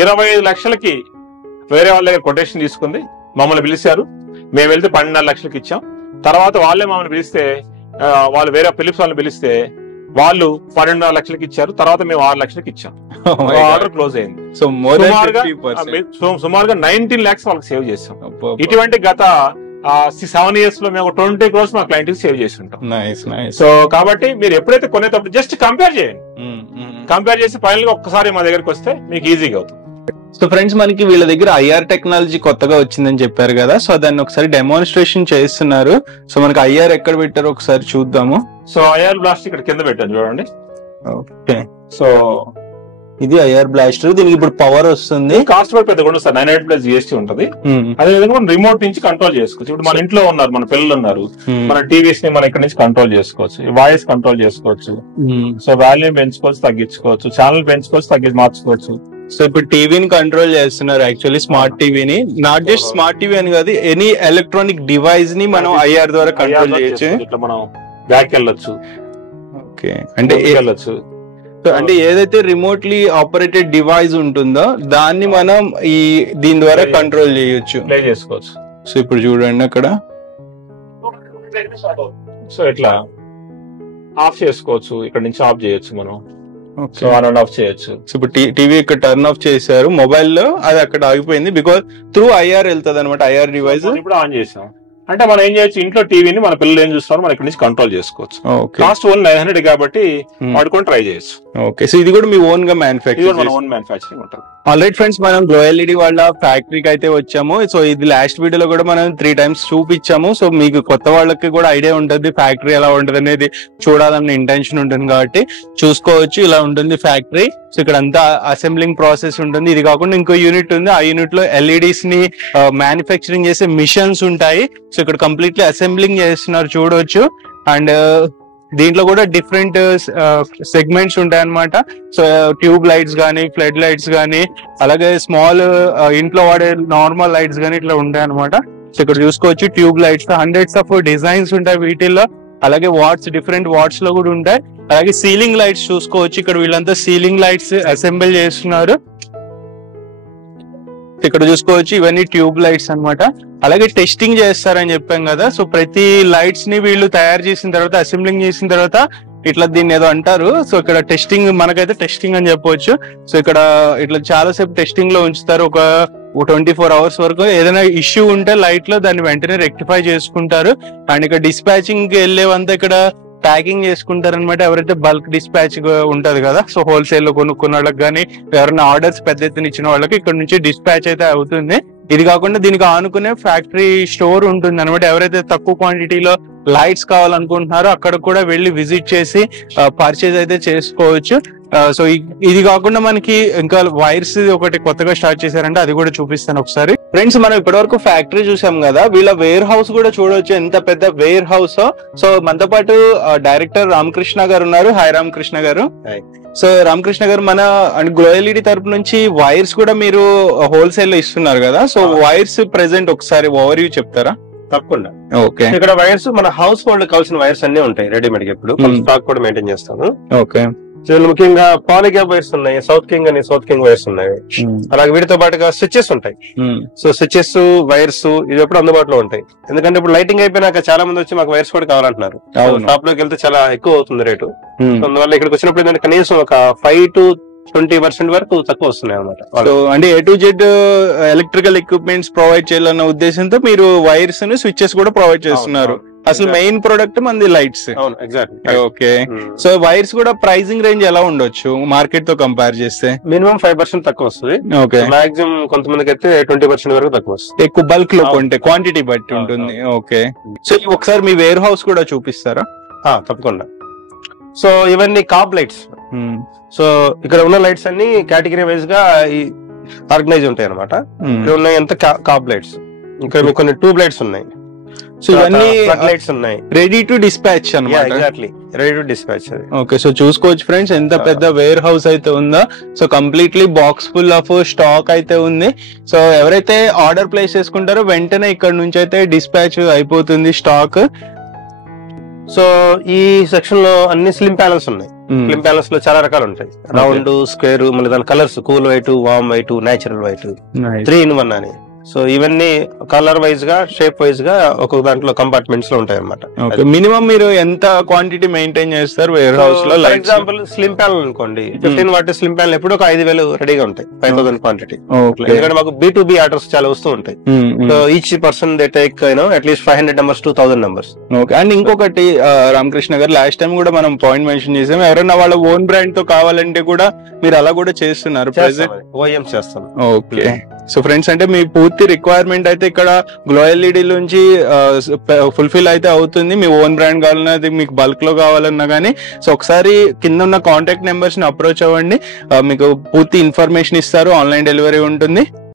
25 లక్షలకి వేరే వాళ్ళ దగ్గర కొటేషన్ తీసుకుంది, మమ్మల్ని పిలిచారు. మేము వెళ్తే 12.5 లక్షలకి ఇచ్చాం. తర్వాత వాళ్ళే మమ్మల్ని పిలిస్తే, వాళ్ళు వేరే ఫిలిప్స్ వాళ్ళని పిలిస్తే వాళ్ళు 12.5 లక్షలకి ఇచ్చారు. తర్వాత మేము 6 లక్షలకి ఇచ్చాం. ఆర్డర్ క్లోజ్ అయింది. సో సుమారుగా 19 lakhs వాళ్ళకి సేవ్ చేసాం. ఇటువంటి గత 7 years లో మేము 20 crores మా క్లయింట్ కి సేవ్ చేసి ఉంటాం. సో కాబట్టి మీరు ఎప్పుడైతే కొనేటప్పుడు జస్ట్ కంపేర్ చేయండి. కంపేర్ చేసి ఫైనల్ గా ఒక్కసారి మా దగ్గరకు వస్తే మీకు ఈజీగా అవుతుంది. సో ఫ్రెండ్స్, మనకి వీళ్ళ దగ్గర ఐఆర్ టెక్నాలజీ కొత్తగా వచ్చిందని చెప్పారు కదా, సో దాన్ని ఒకసారి డెమోన్స్ట్రేషన్ చేస్తున్నారు. సో మనకి ఐఆర్ ఎక్కడ పెట్టారో ఒకసారి చూద్దాము. సో ఐఆర్ బ్లాస్ట్ ఇక్కడ కింద పెట్టాను చూడండి. ఓకే, సో ఇది ఐఆర్ బ్లాస్టర్. దీనికి ఇప్పుడు పవర్ వస్తుంది. కాస్ట్ పెద్ద కూడా సార్ 900 plus GST ఉంటుంది. అదే విధంగా మనం రిమోట్ నుంచి కంట్రోల్ చేసుకోవచ్చు. ఇప్పుడు మన ఇంట్లో ఉన్నారు, మన పిల్లలు ఉన్నారు, మన టీవీస్ ని మనం ఇక్కడ నుంచి కంట్రోల్ చేసుకోవచ్చు. వాయిస్ కంట్రోల్ చేసుకోవచ్చు. సో వాల్యూమ్ పెంచుకోవచ్చు, తగ్గించుకోవచ్చు. ఛానల్ పెంచుకోవచ్చు, మార్చుకోవచ్చు. సో ఇప్పుడు టీవీని కంట్రోల్ చేస్తున్నారు, యాక్చువల్లీ స్మార్ట్ టీవీని. నాట్ జస్ట్ స్మార్ట్ టీవీ అని కాదు, ఎనీ ఎలక్ట్రానిక్ డివైస్ ని మనం ఐఆర్ ద్వారా కంట్రోల్ చేయొచ్చు. ఇట్లా మనం బ్యాక్ వెళ్ళొచ్చు. ఓకే, అంటే వెళ్ళొచ్చు. అంటే ఏదైతే రిమోట్లీ ఆపరేటెడ్ డివైస్ ఉంటుందో దాన్ని మనం దీని ద్వారా కంట్రోల్ చేయొచ్చు, ప్లే చేసుకోవచ్చు. సో ఇప్పుడు చూడండి అక్కడ. సో ఇట్లా ఆఫ్ చేసుకోవచ్చు, ఇక్కడ నుంచి ఆఫ్ చేయొచ్చు మనం. సో ఆన్ అండ్ ఆఫ్ చేయొచ్చు. సో ఇప్పుడు టీవీ ఇక్కడ టర్న్ ఆఫ్ చేశారు మొబైల్ లో, అది అక్కడ ఆగిపోయింది. బికాస్ త్రూ ఐఆర్ వెళ్తుంది అనమాట, ఐఆర్ డివైస్. ఇప్పుడు ఆన్ చేసాం అంటే మనం ఏం చేయొచ్చు, ఇంట్లో టీవీని మన పిల్లలు ఏం చూస్తున్నారు మనం ఇక్కడ నుంచి కంట్రోల్ చేసుకోవచ్చు. కాస్ట్ ఓన్లీ 900 కాబట్టి వాడుకొని ట్రై చేయొచ్చు. ఓకే, సో ఇది కూడా మీ ఓన్ గా మ్యానుఫ్యాక్చరింగ్ ఉంటుంది. ఆల్రైట్ ఫ్రెండ్స్, మనం గ్లో ఎల్ఈడి వాళ్ళ ఫ్యాక్టరీకి అయితే వచ్చాము. సో ఇది లాస్ట్ వీడియోలో కూడా మనం 3 times చూపించాము. సో మీకు కొత్త వాళ్ళకి కూడా ఐడియా ఉంటుంది ఫ్యాక్టరీ ఎలా ఉంటుంది అనేది చూడాలన్న ఇంటెన్షన్ ఉంటుంది కాబట్టి చూసుకోవచ్చు. ఇలా ఉంటుంది ఫ్యాక్టరీ. సో ఇక్కడ అంతా అసెంబ్లింగ్ ప్రాసెస్ ఉంటుంది. ఇది కాకుండా ఇంకో యూనిట్ ఉంది, ఆ యూనిట్ లో ఎల్ఈడిస్ ని మ్యానుఫ్యాక్చరింగ్ చేసే మిషన్స్ ఉంటాయి. సో ఇక్కడ కంప్లీట్లీ అసెంబ్లింగ్ చేస్తున్నారు చూడవచ్చు. అండ్ దీంట్లో కూడా డిఫరెంట్ సెగ్మెంట్స్ ఉంటాయి అన్నమాట. సో ట్యూబ్ లైట్స్ కానీ, ఫ్లడ్ లైట్స్ కానీ, అలాగే స్మాల్ ఇంట్లో వాడే నార్మల్ లైట్స్ కానీ ఇట్లా ఉంటాయి అనమాట. సో ఇక్కడ చూసుకోవచ్చు tube lights, hundreds of designs ఉంటాయి వీటిల్లో. అలాగే వాట్స్, డిఫరెంట్ వాట్స్ లో కూడా ఉంటాయి. అలాగే సీలింగ్ లైట్స్ చూసుకోవచ్చు. ఇక్కడ వీళ్ళంతా సీలింగ్ లైట్స్ అసెంబుల్ చేస్తున్నారు. ఇక్కడ చూసుకోవచ్చు ఇవన్నీ ట్యూబ్ లైట్స్ అన్నమాట. అలాగే టెస్టింగ్ చేస్తారని చెప్పాం కదా. సో ప్రతి లైట్స్ ని వీళ్ళు తయారు చేసిన తర్వాత, అసెంబ్లింగ్ చేసిన తర్వాత ఇట్లా దీన్ని ఏదో అంటారు. సో ఇక్కడ టెస్టింగ్, మనకైతే టెస్టింగ్ అని చెప్పవచ్చు. సో ఇక్కడ ఇట్లా చాలా సేపు టెస్టింగ్ లో ఉంచుతారు, ఒక 24 hours వరకు. ఏదైనా ఇష్యూ ఉంటే లైట్ లో దాన్ని వెంటనే రెక్టిఫై చేసుకుంటారు. అండ్ ఇక్కడ డిస్పాచింగ్ కి వెళ్ళేవంతా ఇక్కడ ప్యాకింగ్ చేసుకుంటారు అనమాట. ఎవరైతే బల్క్ డిస్పాచ్ ఉంటది కదా, సో హోల్సేల్ లో కొనుక్కున్న వాళ్ళకి కానీ, ఎవరైనా ఆర్డర్స్ పెద్ద ఎత్తున ఇచ్చిన వాళ్ళకి ఇక్కడ నుంచి డిస్పాచ్ అయితే అవుతుంది. ఇది కాకుండా దీనికి ఆనుకునే ఫ్యాక్టరీ స్టోర్ ఉంటుంది అనమాట. ఎవరైతే తక్కువ క్వాంటిటీలో లైట్స్ కావాలనుకుంటున్నారో అక్కడ కూడా వెళ్ళి విజిట్ చేసి పర్చేజ్ అయితే చేసుకోవచ్చు. సో ఇది కాకుండా మనకి ఇంకా వైర్స్ ఒకటి కొత్తగా స్టార్ట్ చేశారంటే అది కూడా చూపిస్తాను ఒకసారి. ఫ్రెండ్స్, మనం ఇప్పటివరకు ఫ్యాక్టరీ చూసాం కదా, వీళ్ళ వేర్ హౌస్ కూడా చూడవచ్చు, ఎంత పెద్ద వేర్ హౌస్. సో మనతో పాటు డైరెక్టర్ రామకృష్ణ గారు ఉన్నారు. హాయ్ రామకృష్ణ గారు. సో రామకృష్ణ గారు, మన గ్లో ఎల్ఈడి తరపు నుంచి వైర్స్ కూడా మీరు హోల్సేల్ లో ఇస్తున్నారు కదా, సో వైర్స్ ప్రెసెంట్ ఒకసారి ఓవర్ వ్యూ చెప్తారా? తప్పకుండా. ఓకే. ఇక్కడ వైర్స్ మన హౌస్ హోల్డ్ కావాల్సిన వైర్స్ అన్ని ఉంటాయి రెడీమేడ్ గా. ఇప్పుడు స్టాక్ కూడా మెయింటైన్ చేస్తాను. ఓకే. సో ముఖ్యంగా పాలిగ్యాప్ వైర్స్ ఉన్నాయి, సౌత్ కింగ్ అని సౌత్ కింగ్ వైర్స్ ఉన్నాయి. అలాగే వీటితో పాటుగా స్విచెస్ ఉంటాయి. సో స్విచెస్, వైర్స్ ఇది ఎప్పుడు అందుబాటులో ఉంటాయి. ఎందుకంటే ఇప్పుడు లైటింగ్ అయిపోయినాక చాలా మంది వచ్చి మాకు వైర్స్ కూడా కావాలంటున్నారు. షాప్ లోకి వెళ్తే చాలా ఎక్కువ అవుతుంది రేటు. అందువల్ల ఇక్కడికి వచ్చినప్పుడు ఏంటంటే కనీసం ఒక 5 to 20% వరకు తక్కువ వస్తున్నాయి అన్నమాట. సో అంటే A to Z electrical equipments provide చేయాలన్న ఉద్దేశంతో మీరు వైర్స్ ను స్విచెస్ కూడా ప్రొవైడ్ చేస్తున్నారు. అసలు మెయిన్ ప్రొడక్ట్ మనది లైట్స్. అవును, ఎగ్జాక్ట్లీ. ఓకే. సో వైర్స్ కూడా ప్రైసింగ్ రేంజ్ ఎలా ఉండొచ్చు మార్కెట్ తో కంపేర్ చేస్తే? మినిమం 5% తక్కువ వస్తుంది. ఓకే. మాక్సిమం కొంతమందికి అయితే 20% వరకు తక్కువ వస్తుంది. ఎక్కువ బల్క్ లో కొంటే క్వాంటిటీ బట్టి ఉంటుంది. ఓకే. సో ఒకసారి మీ వేర్ హౌస్ కూడా చూపిస్తారా? తప్పకుండా. సో ఇవన్నీ కాప్ లైట్స్. సో ఇక్కడ ఉన్న లైట్స్ అన్ని కేటగిరీ వైజ్ గా ఆర్గనైజ్ ఉంటాయి అనమాట. ఇక్కడ ఉన్నాయి అంత కాప్ లైట్స్. ఇక్కడ మీకు కొన్ని ట్యూబ్ లైట్స్ ఉన్నాయి. సో ఇవన్నీ లైట్స్ ఉన్నాయి రెడీ టు డిస్పాచ్ అన్నమాట. Exactly, ready to dispatch. Okay. So చూసుకోవచ్చు ఫ్రెండ్స్, ఎంత పెద్ద వేర్ హౌస్ అయితే ఉందో. So completely box full of stock అయితే ఉంది. సో ఎవరైతే ఆర్డర్ ప్లేస్ చేసుకుంటారో వెంటనే ఇక్కడ నుంచి అయితే డిస్పాచ్ అయిపోతుంది స్టాక్. సో ఈ సెక్షన్ లో అన్ని స్లిమ్ ప్యానల్స్ ఉన్నాయి. స్లిమ్ ప్యానల్స్ లో చాలా రకాలు ఉంటాయి. రౌండ్, స్క్వేర్, మళ్ళీ దాని కలర్స్ కూల్ వైట్, వామ్ వైట్, నేచురల్ వైట్, 3-in-1 అని. సో ఇవన్నీ కలర్ వైజ్ గా, షేప్ వైజ్ గా ఒక్కొక్క దాంట్లో కంపార్ట్మెంట్స్ లో ఉంటాయి అన్నమాట. మినిమం మీరు ఎంత క్వాంటిటీ మెయింటైన్ చేస్తారు వేర్ హౌస్ లో? ఫర్ ఎగ్జాంపుల్ స్లిమ్ ప్యానల్ అనుకోండి, 15 వాట్ స్లిమ్ ప్యానల్ ఎప్పుడు ఒక 5,000 రెడీగా ఉంటాయి, 5,000 క్వాంటిటీ. ఎందుకంటే మాకు B2B ఆర్డర్స్ చాలా వస్తూ ఉంటాయి. So each person they take at least 500 numbers to 1000 numbers. Okay. And ఇంకొకటి రామకృష్ణ గారు, లాస్ట్ టైం కూడా మనం పాయింట్ మెన్షన్ చేసాం, ఎవరైనా వాళ్ళ ఓన్ బ్రాండ్ తో కావాలంటే కూడా మీరు అలా కూడా చేస్తున్నారు. OEM చేస్తాం. ఓకే. సో ఫ్రెండ్స్, అంటే మీ పూర్తి రిక్వైర్మెంట్ అయితే ఇక్కడ గ్లో ఎల్ఈడి నుంచి ఫుల్ఫిల్ అయితే అవుతుంది. మీ ఓన్ బ్రాండ్ కావాలన్నా, అది మీకు బల్క్ లో కావాలన్నా కానీ, సో ఒకసారి కింద ఉన్న కాంటాక్ట్ నెంబర్స్ ని అప్రోచ్ అవ్వండి. మీకు పూర్తి ఇన్ఫర్మేషన్ ఇస్తారు. ఆన్లైన్ డెలివరీ ఉంటుంది.